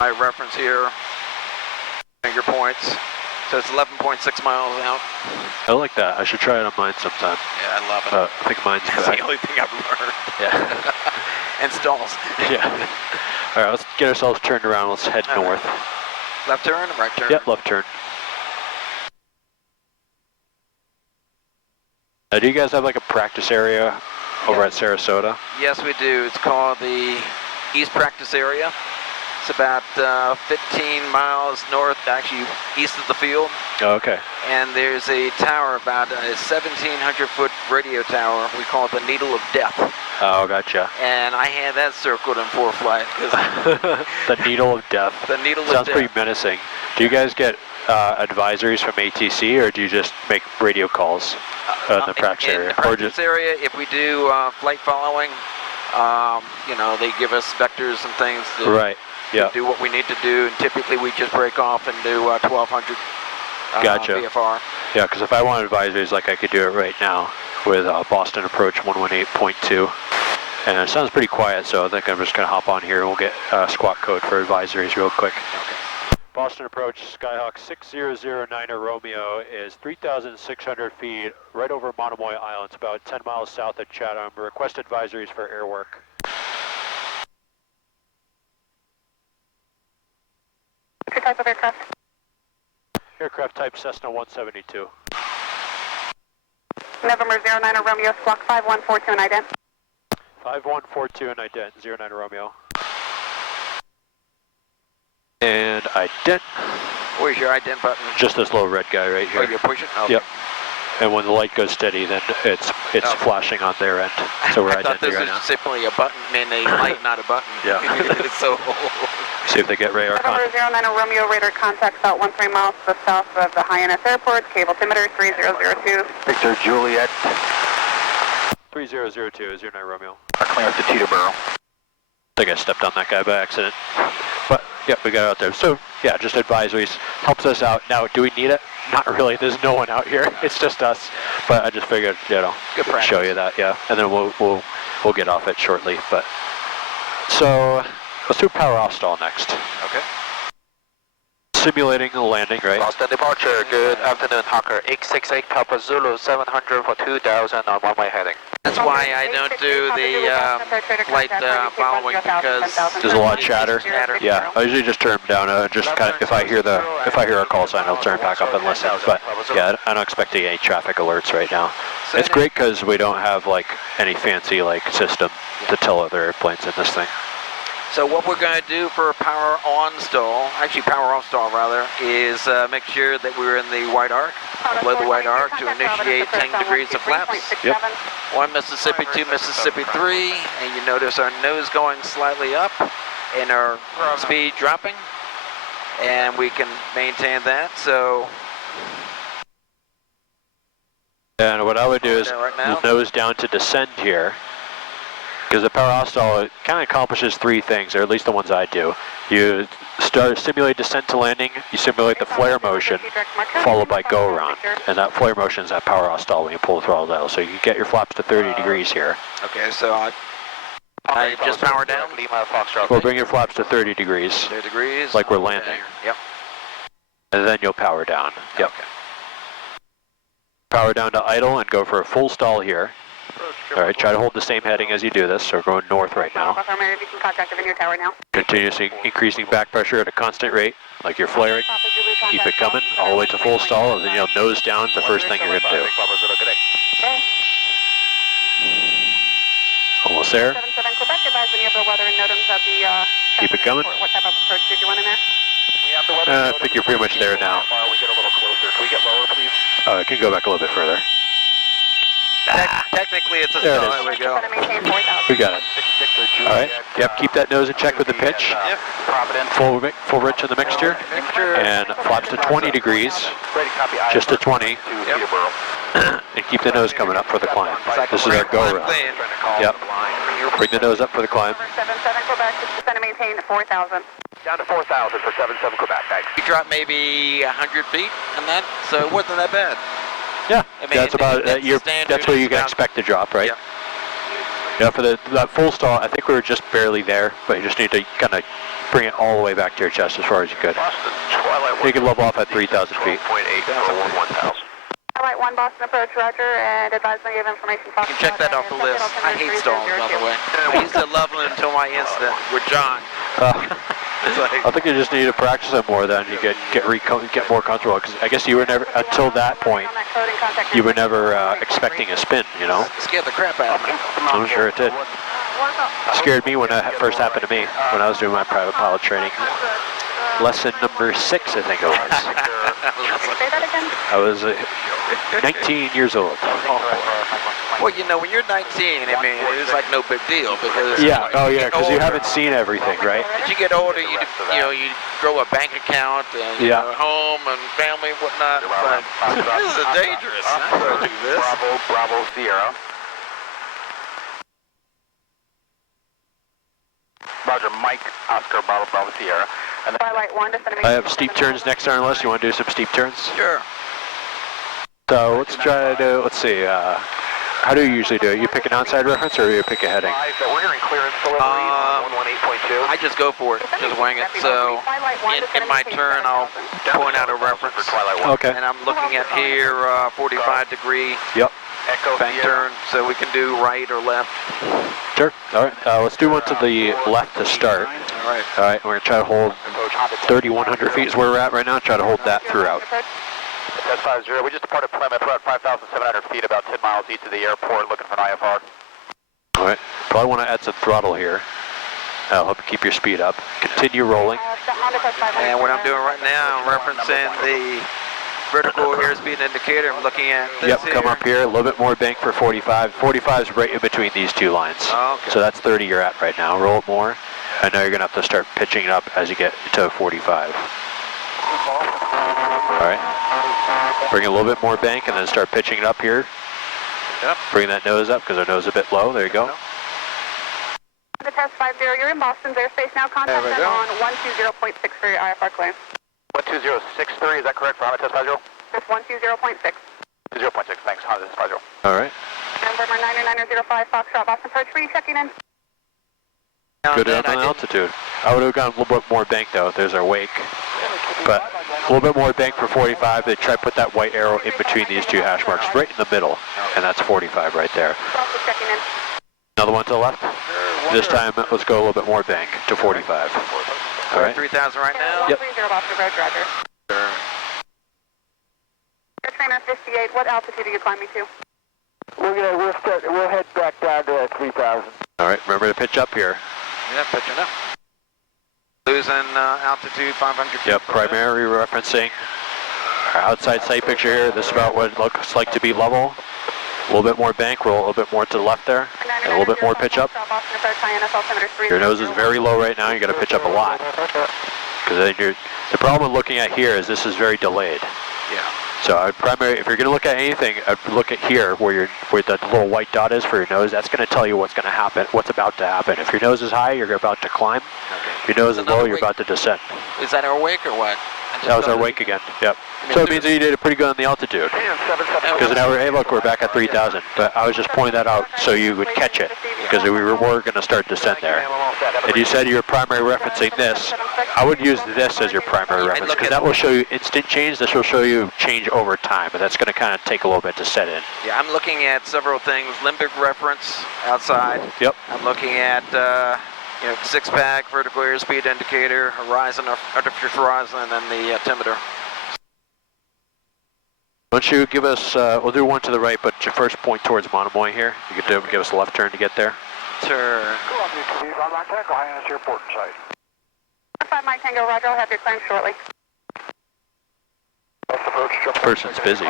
My reference here, finger points. So it's 11.6 miles out. I like that. I should try it on mine sometime. Yeah, I love it. I think mine's That's the only thing I've learned. Yeah. And stalls. Yeah. All right, let's get ourselves turned around. Let's head north. Left turn, right turn? Yep, left turn. Do you guys have like a practice area over at Sarasota? Yes, we do. It's called the East Practice Area. It's about 15 miles north, actually east of the field. Oh, okay. And there's a tower, about a 1,700-foot radio tower. We call it the Needle of Death. Oh, gotcha. And I had that circled in ForeFlight. The Needle of Death. The Needle of Sounds Death. pretty menacing. Do you guys get advisories from ATC, or do you just make radio calls in the practice area? In the practice area, if we do flight following, you know, they give us vectors and things to do what we need to do, and typically we just break off and do 1,200 Gotcha. VFR. Yeah, because if I want advisories, like I could do it right now with Boston Approach 118.2. And it sounds pretty quiet, so I think I'm just going to hop on here and we'll get squawk code for advisories real quick. Okay. Boston Approach Skyhawk 6009 Romeo is 3,600 feet right over Monomoy Island. It's about 10 miles south of Chatham. Request advisories for airwork. Your type of aircraft? Aircraft type Cessna 172. November 09 Romeo, squawk 5142 and ident. 5142 and ident, 09 Romeo. And ident. Where's your ident button? Just this little red guy right here. Oh, you're pushing? Okay. Yep. And when the light goes steady, then it's flashing on their end. So we're I thought identity this right was now. simply a button, a light, not a button. Yeah. So. See if they get radar November contact. 09 Romeo, radar contact about 13 miles to the south of the Hyannis Airport, cable altimeter 3002. Victor Juliet. 3002 is your 9 Romeo. Clear to Teterboro. I think I stepped on that guy by accident. But, yeah, we got out there. So, yeah, just advisories. Helps us out. Now, do we need it? Not really. There's no one out here. It's just us. But I just figured, you know, show you that, yeah. And then we'll get off it shortly. But so, let's do power off stall next. Okay. Simulating a landing, right? Boston departure. Good afternoon, Hawker. 868 Papa Zulu 700 for 2,000 on one-way heading. That's why I don't do the flight following, because There's a lot of chatter. Yeah, I usually just turn them down. Just kind of if I hear a call sign, I'll turn back up and listen. But yeah, I don't expect any traffic alerts right now. It's great because we don't have like any fancy like system to tell other airplanes in this thing. So what we're going to do for power on stall, actually power off stall rather, is make sure that we're in the white arc, below the white arc to initiate 10 degrees of flaps. Yep. 1 Mississippi, 2 Mississippi 3, and you notice our nose going slightly up and our speed dropping, and we can maintain that. So. And what I would do is right nose down to descend here, because the power off stall, it kind of accomplishes 3 things, or at least the ones I do. You simulate descent to landing, you simulate the flare motion, followed by go around. And that flare motion is that power off stall when you pull the throttle down. So you can get your flaps to 30 degrees here. Okay, so I just power down. We'll bring your flaps to 30 degrees. 30 degrees. Like we're landing. Yep. And then you'll power down. Yep. Okay. Power down to idle and go for a full stall here. All right, try to hold the same heading as you do this. So we're going north right now. Continuously increasing back pressure at a constant rate, like you're flaring. Keep it coming all the way to full stall, and then you'll nose down the first thing you're going to do. Almost there. Keep it coming. What type of approach did you want in there? I think you're pretty much there now. We get a little closer. Can we get lower, please? Oh, it can go back a little bit further. Technically, it's a There it stall. is. There we go. We got it. All right. Yep. Keep that nose in check with the pitch. Yep. Full rich in the mixture. And flaps to 20 degrees. Just to 20. Yep. And keep the nose coming up for the climb. This is our go around. Yep. Bring the nose up for the climb. 77 Quebec, just going to maintain 4,000. Down to 4,000 for 77 Quebec, thanks. We dropped maybe 100 feet in that, so it wasn't that bad. Yeah, I mean, that's about that's what you can expect to drop, right? Yep. Yeah, for that full stall, I think we were just barely there, but you just need to kind of bring it all the way back to your chest as far as you could. You can level off at 3,000 feet. 12.8 for 1,000. Alright, 1 Boston approach, roger, and advise me of information. You can check that off the list. I hate stalls, by the way. I used to love them until my incident with John. I think you just need to practice it more. Then you get more comfortable. Because I guess you were never until that point. You were never expecting a spin. You know. Scared the crap out of me. I'm sure it did. Scared me when it first happened to me when I was doing my private pilot training. Lesson number 6, I think it was. Say that again? I was 19 years old. Well, you know, when you're 19, I mean, it's like no big deal because Yeah. Oh, yeah. Because you haven't seen everything, right? As you get older, you grow a bank account and Yeah. a home and family and whatnot. But this is dangerous. I'm not going to do this. Bravo, Sierra. Roger, Mike, Oscar, Bravo, Sierra. And Twilight 1, just going to I have steep turns next to our list. You want to do some steep turns? Sure. So let's try to do, let's see, how do you usually do it? You pick an outside reference or you pick a heading? We're hearing clearance delivery on 118.2. I just go for it, just wing it. So in my turn, I'll point out a reference. Okay. And I'm looking at here, 45 degree Yep. Echo bank turn, so we can do right or left. Sure. All right. Let's do one to the left to start. All right. All right. We're going to try to hold 3,100 feet is where we're at right now. Try to hold that throughout. That's 50. We just departed Plymouth. We're at 5,700 feet, about 10 miles east of the airport, looking for an IFR. All right. Probably want to add some throttle here. That'll help you keep your speed up. Continue rolling. And what I'm doing right now, I'm referencing the vertical airspeed indicator. I'm looking at this Yep, come up here, a little bit more bank for 45. 45 is right in between these two lines. Okay. So that's 30 you're at right now. Roll it more. And now you're going to have to start pitching it up as you get to 45. All right. Bring a little bit more bank and then start pitching it up here. Yep. Bring that nose up because our nose is a bit low. There you go. The test 50, you're in Boston's airspace now. Contact There we them go. on 120.6 for your IFR claim. 12063, is that correct for Honda Test 50? Just 120.6. 0.6, thanks, Honda Test 50. All right. Number 90905 Foxtrot Boston Approach. Were you checking in? Good up on altitude. I would have gone a little bit more bank though. There's our wake. But a little bit more bank for 45. They try to put that white arrow in between these two hash marks, right in the middle. And that's 45 right there. Also checking in. Another one to the left. This time, let's go a little bit more bank to 45. All right. 3,000 right now. Yep. 130 Boston Approach, roger. Air Trainer 58, what altitude are you climbing to? We'll head back down to 3,000. All right. Remember to pitch up here. Yeah, pitching up. Losing altitude 500 feet. Yep, primary referencing. Our outside sight picture here, this is about what it looks like to be level. A little bit more bank, roll a little bit more to the left there, and a little bit more pitch up. Your nose is very low right now, you got to pitch up a lot. Because the problem with looking at here is this is very delayed. Yeah. So I would if you're going to look at anything, I'd look at here where the little white dot is for your nose. That's going to tell you what's going to happen, what's about to happen. If your nose is high, you're about to climb. Okay. If your nose is low, you're about to descend. Is that our wake or what? That was our wake again. Yep. So it means that you did it pretty good on the altitude. Because now hey look, we're back at 3,000. But I was just pointing that out so you would catch it. Because we were going to start descent there. And you said you were primary referencing this. I would use this as your primary reference because that will show you instant change. This will show you change over time. But that's going to kind of take a little bit to set in. Yeah, I'm looking at several things. Limbic reference outside. Yep. I'm looking at six-pack, vertical airspeed indicator, horizon, artificial horizon, and then the altimeter. Why don't you give us, we'll do one to the right, but your first point towards Monomoy here. You could give us a left turn to get there. Turn. 5 Mike Tango, Roger, I'll have your climb shortly. Person's busy.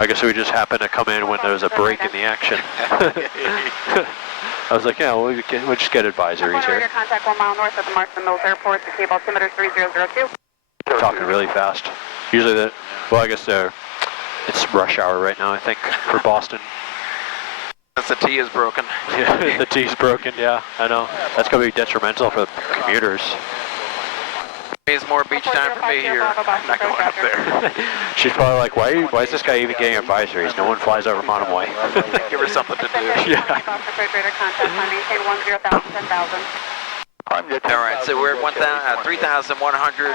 I guess we just happened to come in when there was a break in the action. I was like, yeah, we'll just get advisories here. Contact 1 mile north of the Marston Mills Airport, the cable altimeter 3002. Talking really fast. Usually I guess it's rush hour right now, I think, for Boston. The T is broken. Yeah, the T's broken, yeah, I know. That's going to be detrimental for the commuters. It's more beach time for me here. I'm not going up there. She's probably like, why is this guy even getting advisories? No one flies over Monomoy. Give her something to do. Yeah. All right, so we're at 3,100,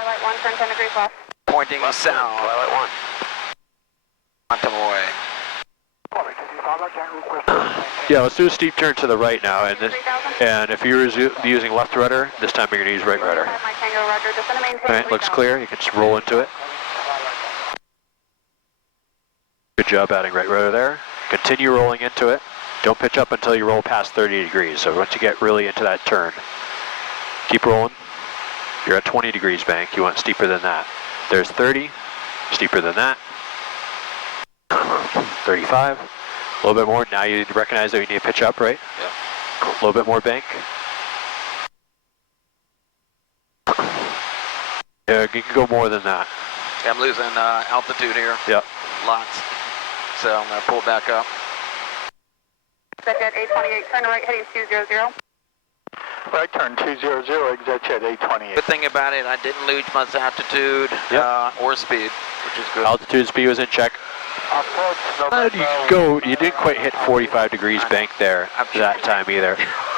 pointing south. Monomoy. Yeah, let's do a steep turn to the right now, and if you're using left rudder, this time you're going to use right rudder. Alright, looks clear, you can just roll into it. Good job adding right rudder there. Continue rolling into it. Don't pitch up until you roll past 30 degrees, so once you get really into that turn, keep rolling. You're at 20 degrees bank, you want steeper than that. There's 30, steeper than that. 35. A little bit more. Now you recognize that you need to pitch up, right? Yeah. A little bit more bank. Yeah, you can go more than that. Yeah, I'm losing altitude here. Yep. Lots. So I'm going to pull back up. Exit 828, turn right heading 200. Right turn 200, exit jet 828. Good thing about it, I didn't lose much altitude or speed, which is good. Altitude, speed was in check. You didn't quite hit 45 degrees bank there that time either.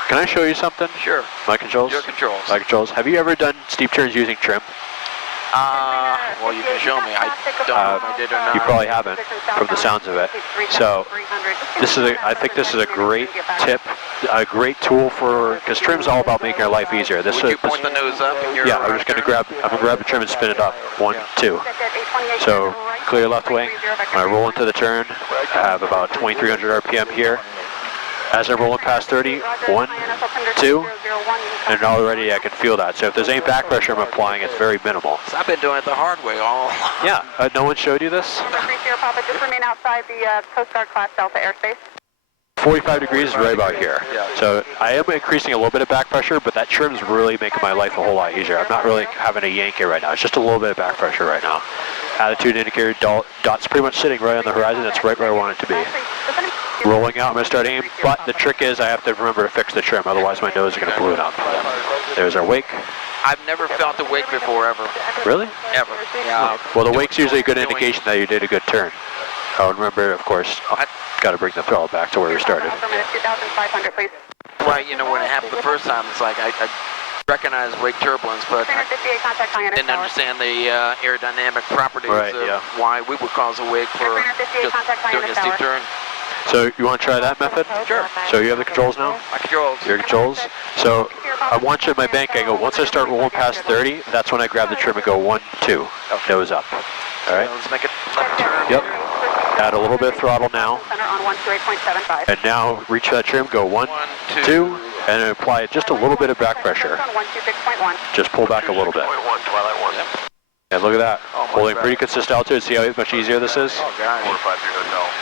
Can I show you something? Sure. My controls? Your controls. My controls. Have you ever done steep turns using trim? Well, you can show me. I don't know if I did or not. You probably haven't, from the sounds of it. So, I think this is a great tip, a great tool because trim's all about making our life easier. Would you point the nose up? Yeah, I'm going to grab the trim and spin it up. 1, 2. So, clear left wing. When I roll into the turn, I have about 2,300 RPM here. As I'm rolling past 30, 1, 2, and already I can feel that. So if there's any back pressure I'm applying, it's very minimal. So I've been doing it the hard way all. Yeah, no one showed you this? Papa, just remain outside the Coast Guard Class Delta airspace. 45 degrees is right about here. So I am increasing a little bit of back pressure, but that trim's really making my life a whole lot easier. I'm not really having to yank it right now. It's just a little bit of back pressure right now. Attitude indicator dot's pretty much sitting right on the horizon. That's right where I want it to be. Rolling out, I'm going to start aiming, but the trick is I have to remember to fix the trim, otherwise my nose is going to balloon up. There's our wake. I've never felt the wake before, ever. Really? Ever. Yeah. Well, the wake's usually a good indication that you did a good turn. Oh, and remember, of course, I've got to bring the throttle back to where we started. Right, you know, when it happened the first time, it's like I recognize wake turbulence, but I didn't understand the aerodynamic properties of why we would cause a wake for just doing a steep turn. So you want to try that method? Sure. So you have the controls now? My controls. Your controls. So I want you in my bank. I go, once I start rolling past 30, that's when I grab the trim and go 1, 2. Nose up. All right? Let's make it left turn. Yep. Add a little bit of throttle now. Center on 128.75. And now reach that trim, go 1, 2, and then apply just a little bit of back pressure. On 126.1. Just pull back a little bit. And look at that. Holding pretty consistent altitude. See how much easier this is?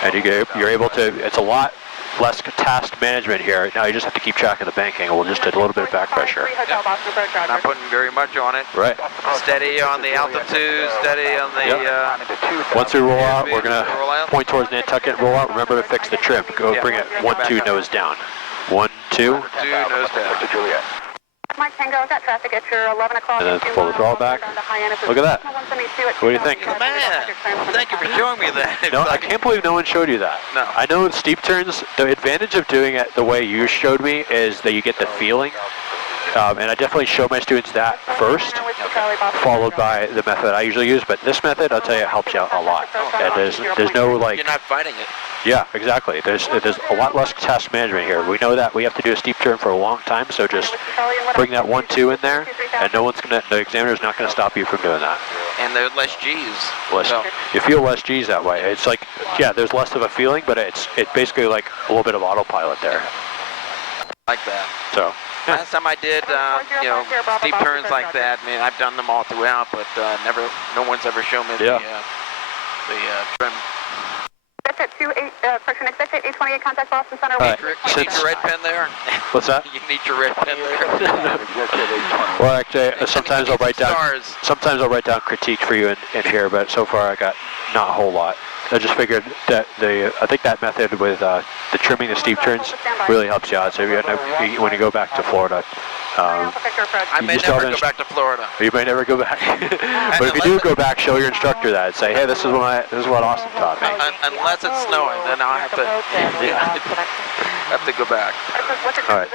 And you're able to, it's a lot less task management here. Now you just have to keep track of the bank angle. We'll just did a little bit of back pressure. Not putting very much on it. Right. Steady on the altitude, steady on the... Once we roll out, we're going to point towards Nantucket, roll out. Remember to fix the trim. Go bring it 1, 2, nose down. 1, 2. 2, nose down. To Juliet. Mike Tango, got traffic at your 11 o'clock. And then pull the throttle back. Look at that. What do you think? Man, thank you for showing me that. No, I can't believe no one showed you that. No. I know in steep turns, the advantage of doing it the way you showed me is that you get the feeling. And I definitely show my students that first, followed by the method I usually use. But this method, I'll tell you, it helps you out a lot. And there's no like... You're not fighting it. Yeah, exactly. There's a lot less task management here. We know that we have to do a steep turn for a long time, so just bring that 1, 2 in there, and the examiner's not gonna stop you from doing that. And there's less G's. You feel less G's that way. It's like, yeah, there's less of a feeling, but it's basically like a little bit of autopilot there. Like that. So. Last time I did, steep turns like that, I mean, I've done them all throughout, but no one's ever shown me the trim. Exit 28, correction, exit 828, contact Boston Center. All right. You need your red pen there? What's that? You need your red pen there? Well, actually, sometimes I'll write down critique for you in here, but so far I got not a whole lot. I just figured that I think that method with the trimming the steep turns really helps you out. So when you go back to Florida, I may never go back to Florida. You may never go back. But if you do go back, show your instructor that and say, hey, this is what Austin taught me. Unless it's snowing, then I'll have to go back. All right.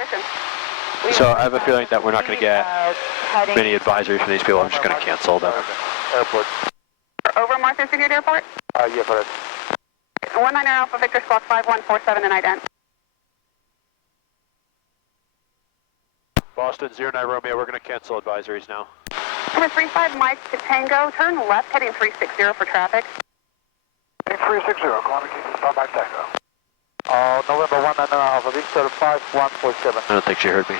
So I have a feeling that we're not going to get many advisories from these people. I'm just going to cancel them. Airport. Over Martha's Vineyard Airport? Yeah, correct. 19 Alpha Victor Squawk 5147 and ident. Boston 09 Romeo, we're going to cancel advisories now. Number 35 Mike to Tango, turn left heading 360 for traffic. 360, stop by Tango. November 19 Alpha Victor 5147. I don't think she heard me.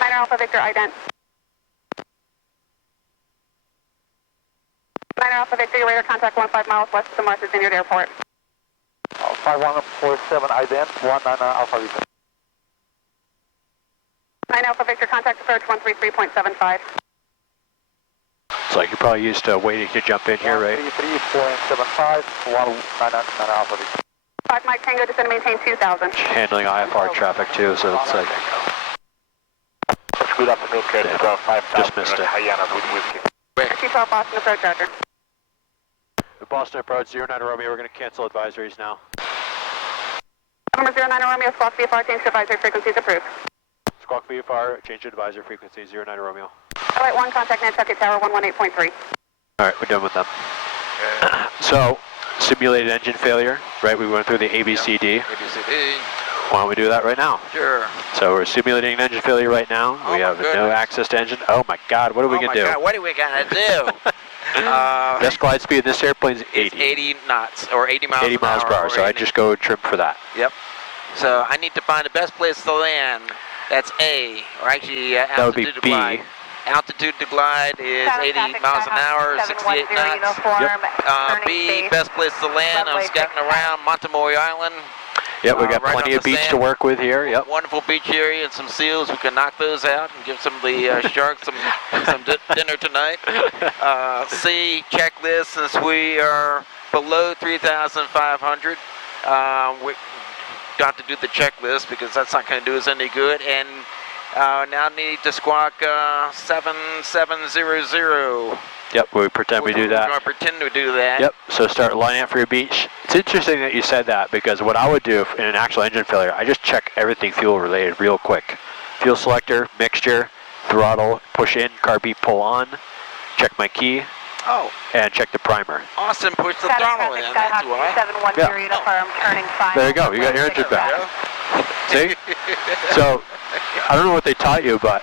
9 Alpha Victor ident. 9 Alpha Victor, your radar contact 15 miles west of the Martha's Vineyard Airport. 5147 ident, 19 Alpha Victor. 9 Alpha Victor, contact approach 133.75. It's like you're probably used to waiting to jump in here, right? 133.75, 19 Alpha Victor. 5 Mike Tango, descend and maintain 2000. Handling IFR traffic too, so it's like... Good afternoon, Curtis. 5000. Just missed it. Hyannis with whiskey. 212 Boston approach, Roger. Boston approach 09 Romeo, we're going to cancel advisories now. Number 09 Romeo, Squawk VFR, change to advisory frequencies approved. Squawk VFR, change to advisory frequency 09 Romeo. Alright, 1, contact Nantucket Tower 118.3. Alright, we're done with them. So, simulated engine failure, right? We went through the ABCD. ABCD. Why don't we do that right now? Sure. So we're simulating an engine failure right now. We have no access to engine. Oh my God, what are we going to do? God, what are we going to do? Best glide speed in this airplane is 80. 80 knots, or 80 miles 80 miles per hour, so I just go trim for that. Yep. So I need to find the best place to land. That's A, or actually altitude that would be to B. glide. Altitude to glide is 80 miles an hour, 68 knots. Yep. B, best place to land. I'm scouting around Montemoy Island. Yep, we got plenty of beach to work with here. Yep. Wonderful beach area and some seals. We can knock those out and give some of the sharks some dinner tonight. C, checklist, since we are below 3,500. We got to do the checklist because that's not going to do us any good. And now need to squawk 7700. Yep, we pretend we do that. We're going to pretend to do that. Yep, so start lining up for your beach. It's interesting that you said that because what I would do in an actual engine failure, I just check everything fuel related real quick. Fuel selector, mixture, throttle, push in, carb beat, pull on, check my key, and check the primer. Austin pushed the throttle in, that's why. Yeah. There you go, you got your engine back. See? So, I don't know what they taught you, but,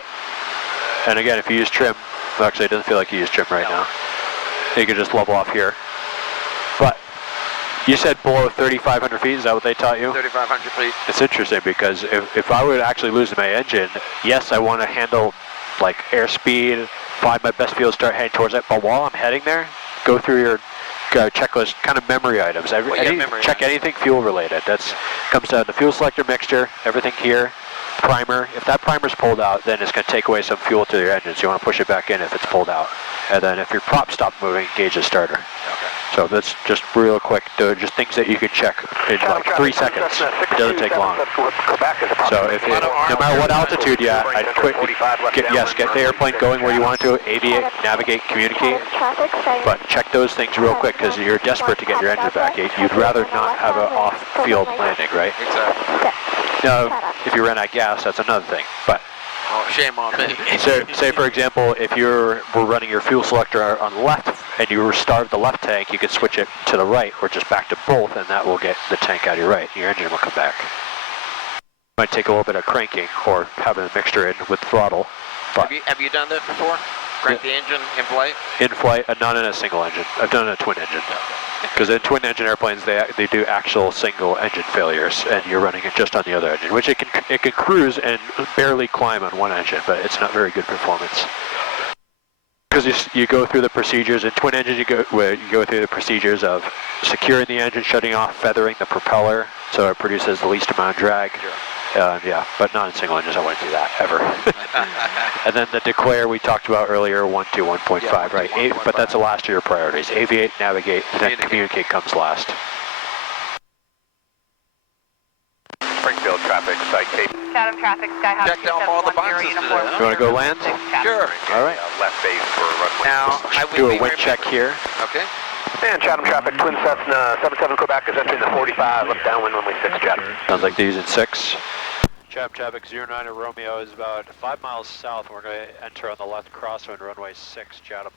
and again, if you use trim, actually, it doesn't feel like you use trim right now. You can just level off here. But You said below 3,500 feet, is that what they taught you? 3,500 feet. It's interesting because if I would actually lose my engine, yes, I want to handle like airspeed, find my best fuel, start heading towards it, but while I'm heading there, go through your checklist, kind of memory items. Check anything fuel related. That's comes down to fuel selector mixture, everything here, primer. If that primer's pulled out, then it's going to take away some fuel to your engine, so you want to push it back in if it's pulled out. And then if your prop stopped moving, engage the starter. Okay. So that's just real quick. They're just things that you can check in like 3 seconds. It doesn't take long. So if no matter what altitude you're at, I'd get the airplane going where you want to, aviate, navigate, communicate. But check those things real quick because you're desperate to get your engine back. You'd rather not have an off-field landing, right? Exactly. Now, if you ran out of gas, that's another thing. But shame on me. So, say for example, if we're running your fuel selector on the left and you starve the left tank, you could switch it to the right or just back to both, and that will get the tank out of your right, and your engine will come back. Might take a little bit of cranking or having a mixture in with throttle. But have you done that before? Crank the engine in flight? In flight, not in a single engine. I've done it in a twin engine. Because in twin engine airplanes, they do actual single engine failures, and you're running it just on the other engine, which it can cruise and barely climb on one engine, but it's not very good performance. Because you go through the procedures in twin engines, you go through the procedures of securing the engine, shutting off, feathering the propeller, so it produces the least amount of drag. Sure. Yeah, but not in single engines. I wouldn't do that ever. And then the declare we talked about earlier, 1 to 1.5, yeah, right? But that's the last of your priorities. Aviate, navigate, and then communicate comes last. Springfield traffic, site Cape. Chatham traffic, Skyhawk. Checked off all the boxes today. You want to go land? Sure. All right. Left base for runway. Now, I would do a wind check here. Okay. And Chatham traffic, Twin Cessna 77 Quebec is entering the 45, left downwind runway 6, Chatham. Sounds like they're using 6. Chatham traffic 09 Romeo is about 5 miles south. We're going to enter on the left crosswind runway 6, Chatham.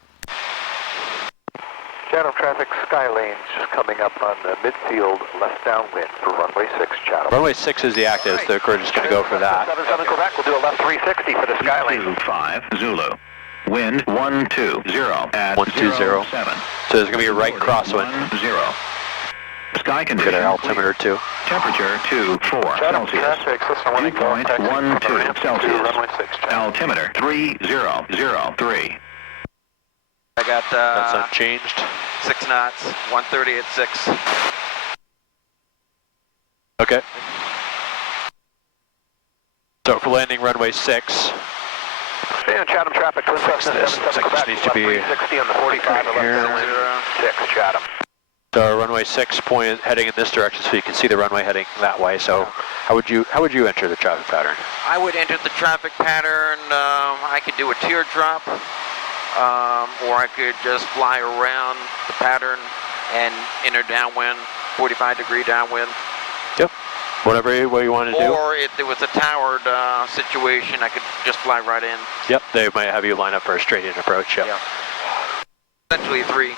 Chatham traffic, Skylane's just coming up on the midfield, left downwind for runway 6, Chatham. Runway 6 is the active, so we're just going to go for that. 77 Quebec, we'll do a left 360 for the Skylane. 5 Zulu. Wind 120 at 120. 07. So there's going to be a right crosswind. 10. Sky Get conditions. an altimeter too. Temperature 24 Chatham Celsius. traffic, Cessna 1 2.12 Celsius. runway 6, Chatham. Altimeter 3003. I got That's unchanged. 6 knots, 130 at 6. Okay. So for landing runway 6. And Chatham traffic, Twin Cessna 77 Quebec, needs to be 360 on the 45, left 6, Chatham. So runway 6 point heading in this direction, so you can see the runway heading that way. So how would you enter the traffic pattern? I would enter the traffic pattern. I could do a teardrop, or I could just fly around the pattern and enter downwind, 45-degree downwind. Yep. Whatever way you want to do. Or if there was a towered situation, I could just fly right in. Yep. They might have you line up for a straight-in approach. Yep. Yeah. Essentially 3.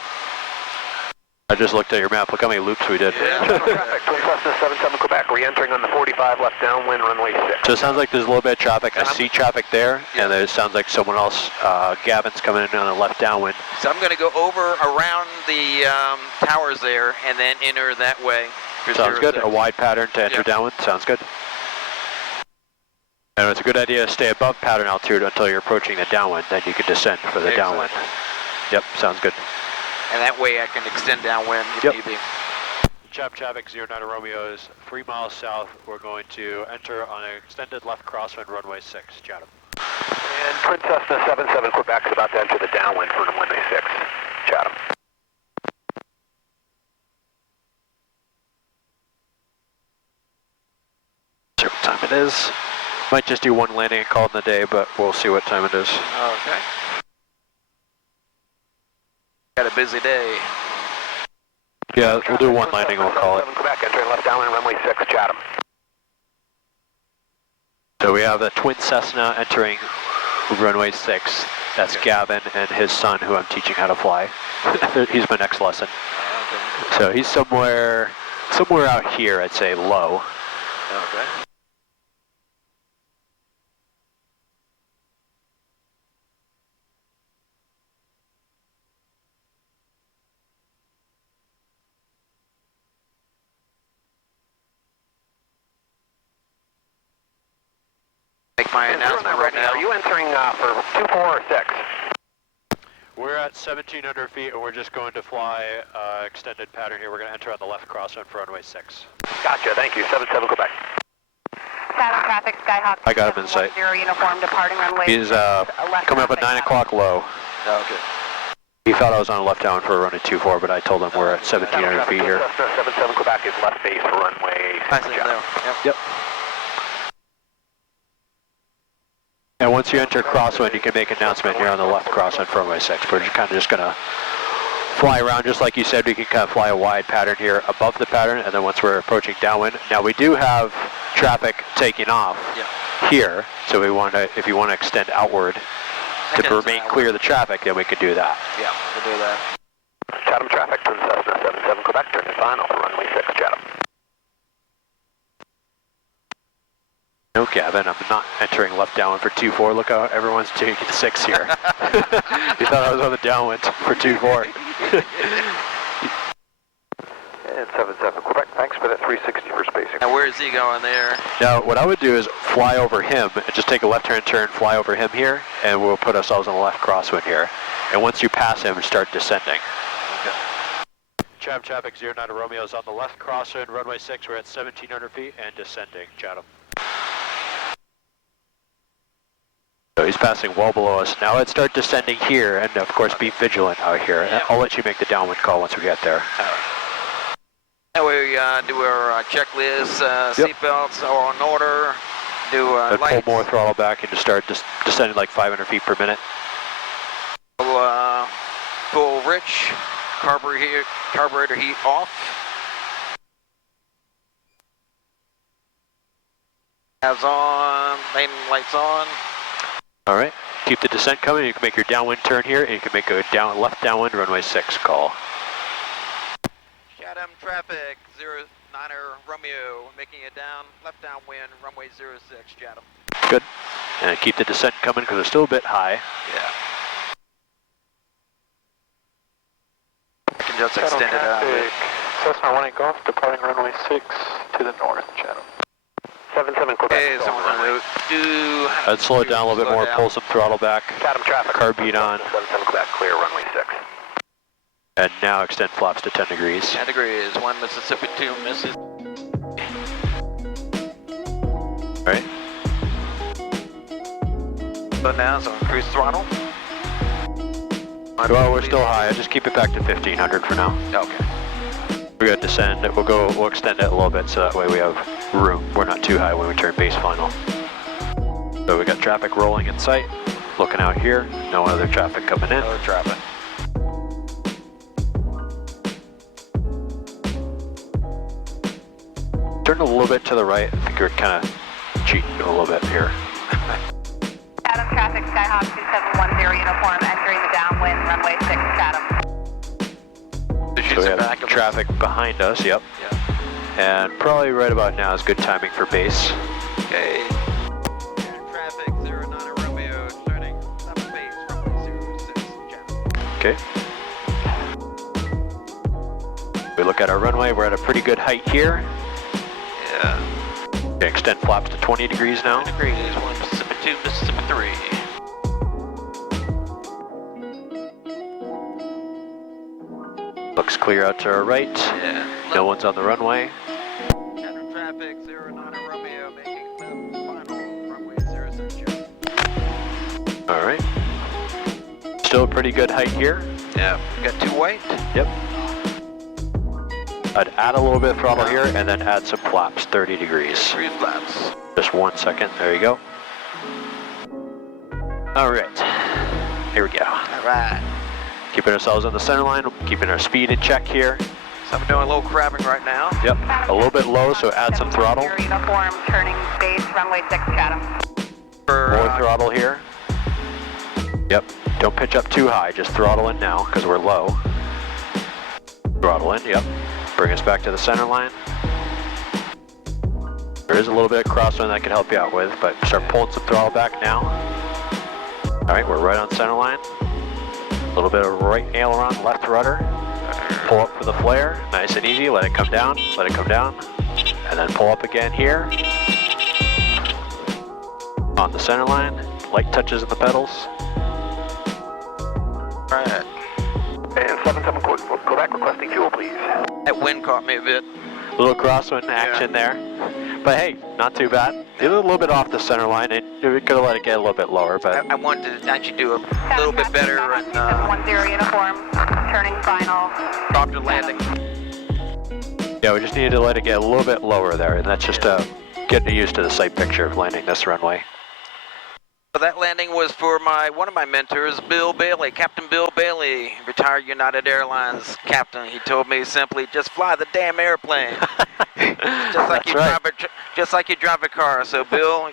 I just looked at your map. Look how many loops we did. Yeah. Traffic, Twin Cessna 77 Quebec, re-entering on the 45, left downwind, runway 6. So it sounds like there's a little bit of traffic. I see traffic there, and it sounds like someone else, Gavin's coming in on the left downwind. So I'm going to go around the towers there and then enter that way. Sounds good. A wide pattern to enter downwind. Sounds good. And it's a good idea to stay above pattern altitude until you're approaching the downwind. Then you can descend for the downwind. Yep, sounds good. And that way I can extend downwind if need be. Chatham traffic 09 Romeo is 3 miles south. We're going to enter on an extended left crosswind runway 6, Chatham. And Twin Cessna 77 Quebec is about to enter the downwind for runway 6, Chatham. See what time it is. Might just do one landing and call it in the day, but we'll see what time it is. Okay. Got a busy day. Yeah, we'll do one landing and we'll call it. Quebec, entering left downwind, runway 6, Chatham. So we have the twin Cessna entering runway 6. That's Gavin and his son, who I'm teaching how to fly. He's my next lesson. So he's somewhere out here, I'd say low. Okay. my announcement right now. Are you entering for 24 or 6? We're at 1,700 feet and we're just going to fly extended pattern here. We're going to enter on the left crosswind for runway 6. Gotcha, thank you. 77, Quebec. Chatham traffic, Skyhawk. I got him in sight. 0 uniform departing runway. He's coming up at 9 o'clock low. Oh, okay. He thought I was on a left down for runway 24, but I told him we're at 1,700 feet here. 77 Quebec is left base for runway 6. Yep. And once you enter crosswind, you can make an announcement here on the left crosswind for runway 6. We're just kind of fly around, just like you said. We can kind of fly a wide pattern here above the pattern, and then once we're approaching downwind. Now we do have traffic taking off here, so we want to, if you want to extend outward to remain clear of the traffic, then we could do that. Yeah, we'll do that. Chatham traffic from Cessna 77 Quebec, turn to final for runway 6, Chatham. No, Gavin, I'm not entering left downwind for 24. Look how everyone's taking 6 here. You thought I was on the downwind for 24. And 77 Quebec, thanks for that 360 for spacing. Now where is he going there? Now, what I would do is fly over him and just take a left-hand turn, fly over him here, and we'll put ourselves on the left crosswind here. And once you pass him, start descending. Okay. Chatham traffic 09 Romeo is on the left crosswind, runway 6. We're at 1,700 feet and descending. Chatham. So he's passing well below us. Now let's start descending here, and of course be vigilant out here. Yeah. I'll let you make the downwind call once we get there. Now we do our checklist, seatbelts are in order, do lights. Pull more throttle back and just start descending like 500 feet per minute. Full rich, carburetor heat off. Halves on, main lights on. All right, keep the descent coming. You can make your downwind turn here, and you can make a left downwind runway 6 call. Chatham traffic 09er Romeo, making it down, left downwind, runway 06, Chatham. Good. And keep the descent coming because it's still a bit high. Yeah. I can just extend it out a bit. Cessna 18 Golf, departing runway 6 to the north, Chatham. 77 Quebec. Okay, so we're going to I'd slow it down a little bit more, pull some throttle back. Chatham traffic. Carb beat on. 77 Quebec, clear runway 6. And now extend flaps to 10 degrees. 10 degrees, 1 Mississippi, 2 Mississippi. All right. So now, so increase throttle. Well, we're still high. Just keep it back to 1,500 for now. Okay. We're going to descend. We'll extend it a little bit so that way we have room. We're not too high when we turn base final. So we got traffic rolling in sight. Looking out here. No other traffic coming in. No traffic. Turn a little bit to the right. I think you're kind of cheating a little bit here. Chatham traffic, Skyhawk 2710 uniform, entering the downwind, runway 6, Chatham. So we have traffic behind us, yep. Yeah. And probably right about now is good timing for base. Okay. Traffic 09 Romeo, starting left base, runway 06, Chatham. Okay. We look at our runway, we're at a pretty good height here. Yeah. Okay, extend flaps to 20 degrees now. 20 degrees, 1 Mississippi, 2 Mississippi, 3. Looks clear out to our right. Yeah. No one's on the runway. Chatham traffic 09 Romeo, making left final, runway 06, Chatham. All right. Still a pretty good height here. Yeah, we got 2 white. Yep. I'd add a little bit of throttle here and then add some flaps, 30 degrees. 3 flaps. Just 1 second, there you go. All right, here we go. All right. Keeping ourselves on the center line, keeping our speed in check here. So I'm doing a little crabbing right now. Yep, a little bit low, so add some throttle. Uniform, turning base, runway 6, Chatham. More throttle here. Yep, don't pitch up too high, just throttle in now, because we're low. Throttle in, yep. Bring us back to the center line. There is a little bit of crosswind that I can help you out with, but start pulling some throttle back now. All right, we're right on center line. A little bit of right aileron, left rudder. Pull up for the flare, nice and easy. Let it come down, let it come down. And then pull up again here. On the center line, light touches in the pedals. Alright. And 77 Quebec requesting fuel, please. That wind caught me a bit. A little crosswind action there. But hey, not too bad. Did a little bit off the center line, and we could have let it get a little bit lower, but... I wanted to actually do a little bit better and 10 uniform, turning final. copter landing. Yeah, we just needed to let it get a little bit lower there, and that's just getting used to the sight picture of landing this runway. So that landing was for one of my mentors, Bill Bailey, Captain Bill Bailey, retired United Airlines captain. He told me simply, just fly the damn airplane. Just like you drive a car. So Bill,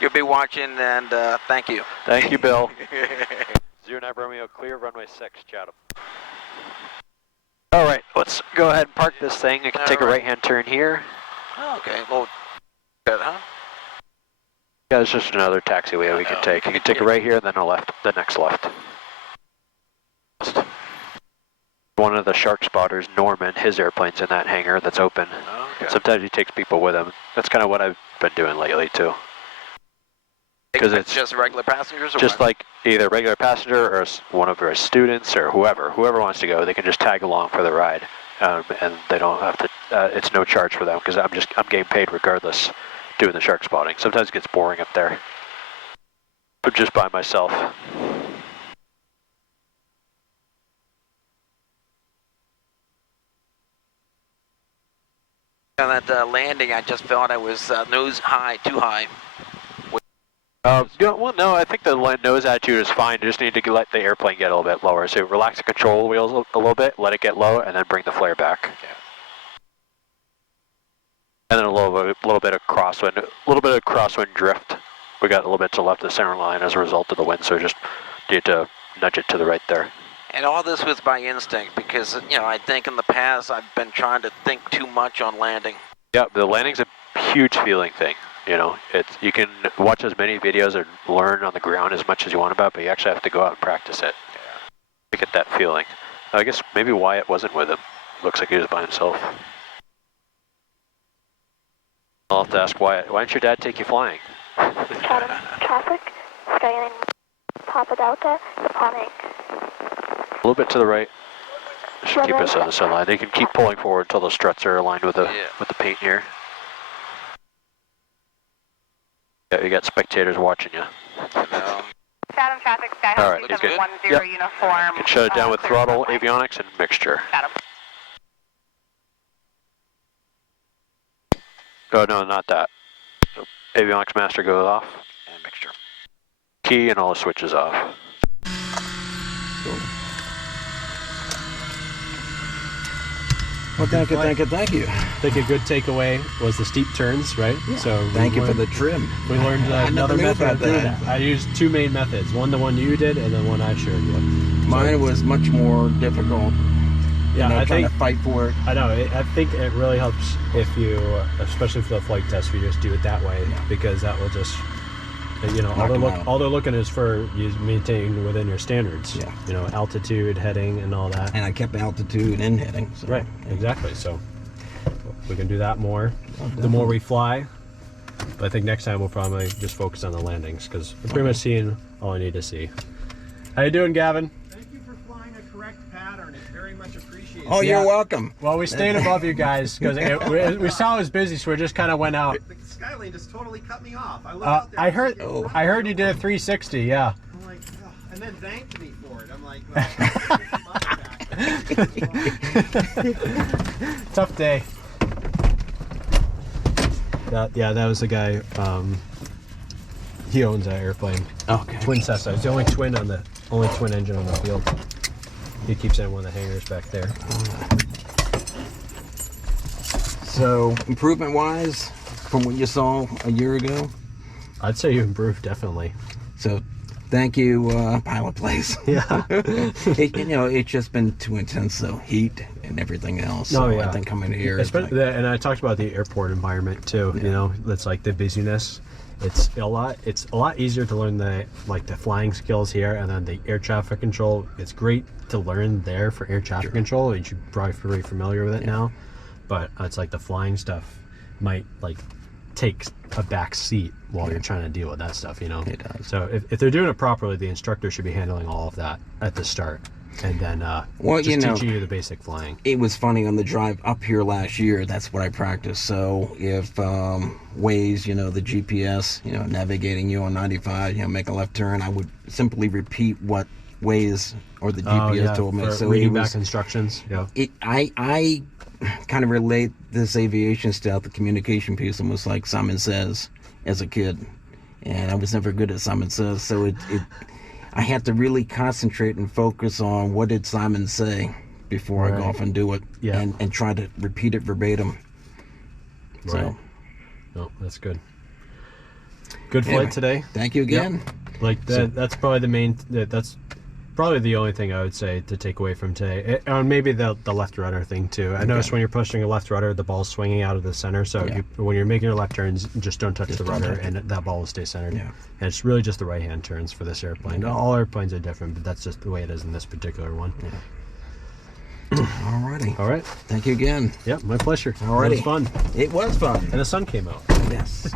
you'll be watching, and thank you. Thank you, Bill. 09 Romeo, clear runway 6, Chatham. All right, let's go ahead and park this thing. I can take a right-hand turn here. Oh, okay, well, good, huh? Yeah, it's just another taxiway we can take. You can take a right here, then a left, the next left. One of the shark spotters, Norman, his airplane's in that hangar that's open. Okay. Sometimes he takes people with him. That's kind of what I've been doing lately too. Because it's just regular passengers, or just like either regular passenger or one of our students or whoever wants to go, they can just tag along for the ride, and they don't have to. It's no charge for them because I'm getting paid regardless. Doing the shark spotting. Sometimes it gets boring up there. But just by myself. On that landing, I just felt I was nose high, too high. Well, no, I think the nose attitude is fine. You just need to let the airplane get a little bit lower. So relax the control wheels a little bit, let it get low, and then bring the flare back. Okay. And then a little bit of crosswind drift. We got a little bit to the left of the center line as a result of the wind, so just need to nudge it to the right there. And all this was by instinct because, I think in the past I've been trying to think too much on landing. Yeah, the landing's a huge feeling thing. You can watch as many videos and learn on the ground as much as you want about, but you actually have to go out and practice it to get that feeling. I guess maybe Wyatt wasn't with him. Looks like he was by himself. I'll have to ask why didn't your dad take you flying? Chatham traffic, Skyline Papa Delta, departing. A little bit to the right. Should keep us on the center line. They can keep pulling forward until the struts are aligned with the paint here. Yeah, you got spectators watching you. Chatham traffic, Skyhawk 2710 uniform. You can shut it down with throttle, avionics, and mixture. Chatham. Oh, no, not that. So, avionics master goes off. And mixture. Key and all the switches off. Cool. Well, thank you. I think a good takeaway was the steep turns, right? Yeah. So thank you for the trim. We learned another method to do that. I used two main methods. One, the one you did, and then one I showed you. Mine was much more difficult. Yeah, trying to fight for it. I know. I think it really helps if you, especially for the flight test, if you just do it that way, because that will just, all they're looking is for you maintaining within your standards. Yeah. Altitude, heading, and all that. And I kept altitude and heading. So. Right. Exactly. So we can do that more. The more we fly. But I think next time we'll probably just focus on the landings because we're pretty much seeing all I need to see. How you doing, Gavin? Oh, you're welcome. Well, we stayed above you guys because we saw it was busy, so we just kind of went out. The Skylane just totally cut me off. I looked out there. I heard you did a 360, yeah. I'm like, oh, and then thanked me for it. I'm like, well, tough day. That was the guy. He owns that airplane. Okay. Twin Cessna. It's the only twin engine on the field. He keeps it in one of the hangars back there. So, improvement-wise, from what you saw a year ago? I'd say you improved, definitely. So, thank you, Pilot Place. Yeah. It's just been too intense, though. Heat and everything else. So I think coming here... and I talked about the airport environment, too. Yeah. It's like the busyness. It's a lot easier to learn the flying skills here, and then the air traffic control. It's great to learn there for air traffic control. You're probably very familiar with it now, but it's like the flying stuff might takes a back seat while you're trying to deal with that stuff, you know. It does. So if they're doing it properly, the instructor should be handling all of that at the start, and then well, just teaching you the basic flying. It was funny on the drive up here last year. That's what I practiced. So if Waze, you know, the GPS, you know, navigating you on 95, you know, make a left turn, I would simply repeat what Waze or the GPS told me. So reading back instructions. Yeah. I kind of relate this aviation stuff, the communication piece, almost like Simon Says as a kid, and I was never good at Simon Says, so I had to really concentrate and focus on what did Simon say before I go off and do it, and try to repeat it verbatim. Right. So, no, that's good. Good flight today. Thank you again. Yep. Like that. That's probably the main. That's probably the only thing I would say to take away from today. Or maybe the left rudder thing too. I noticed when you're pushing a left rudder, the ball's swinging out of the center. So when you're making your left turns, just don't touch the rudder, and that ball will stay centered. Yeah. And it's really just the right hand turns for this airplane. All airplanes are different, but that's just the way it is in this particular one. Alrighty. All right. Thank you again. Yep, my pleasure. Alrighty. It was fun. It was fun. And the sun came out. Yes.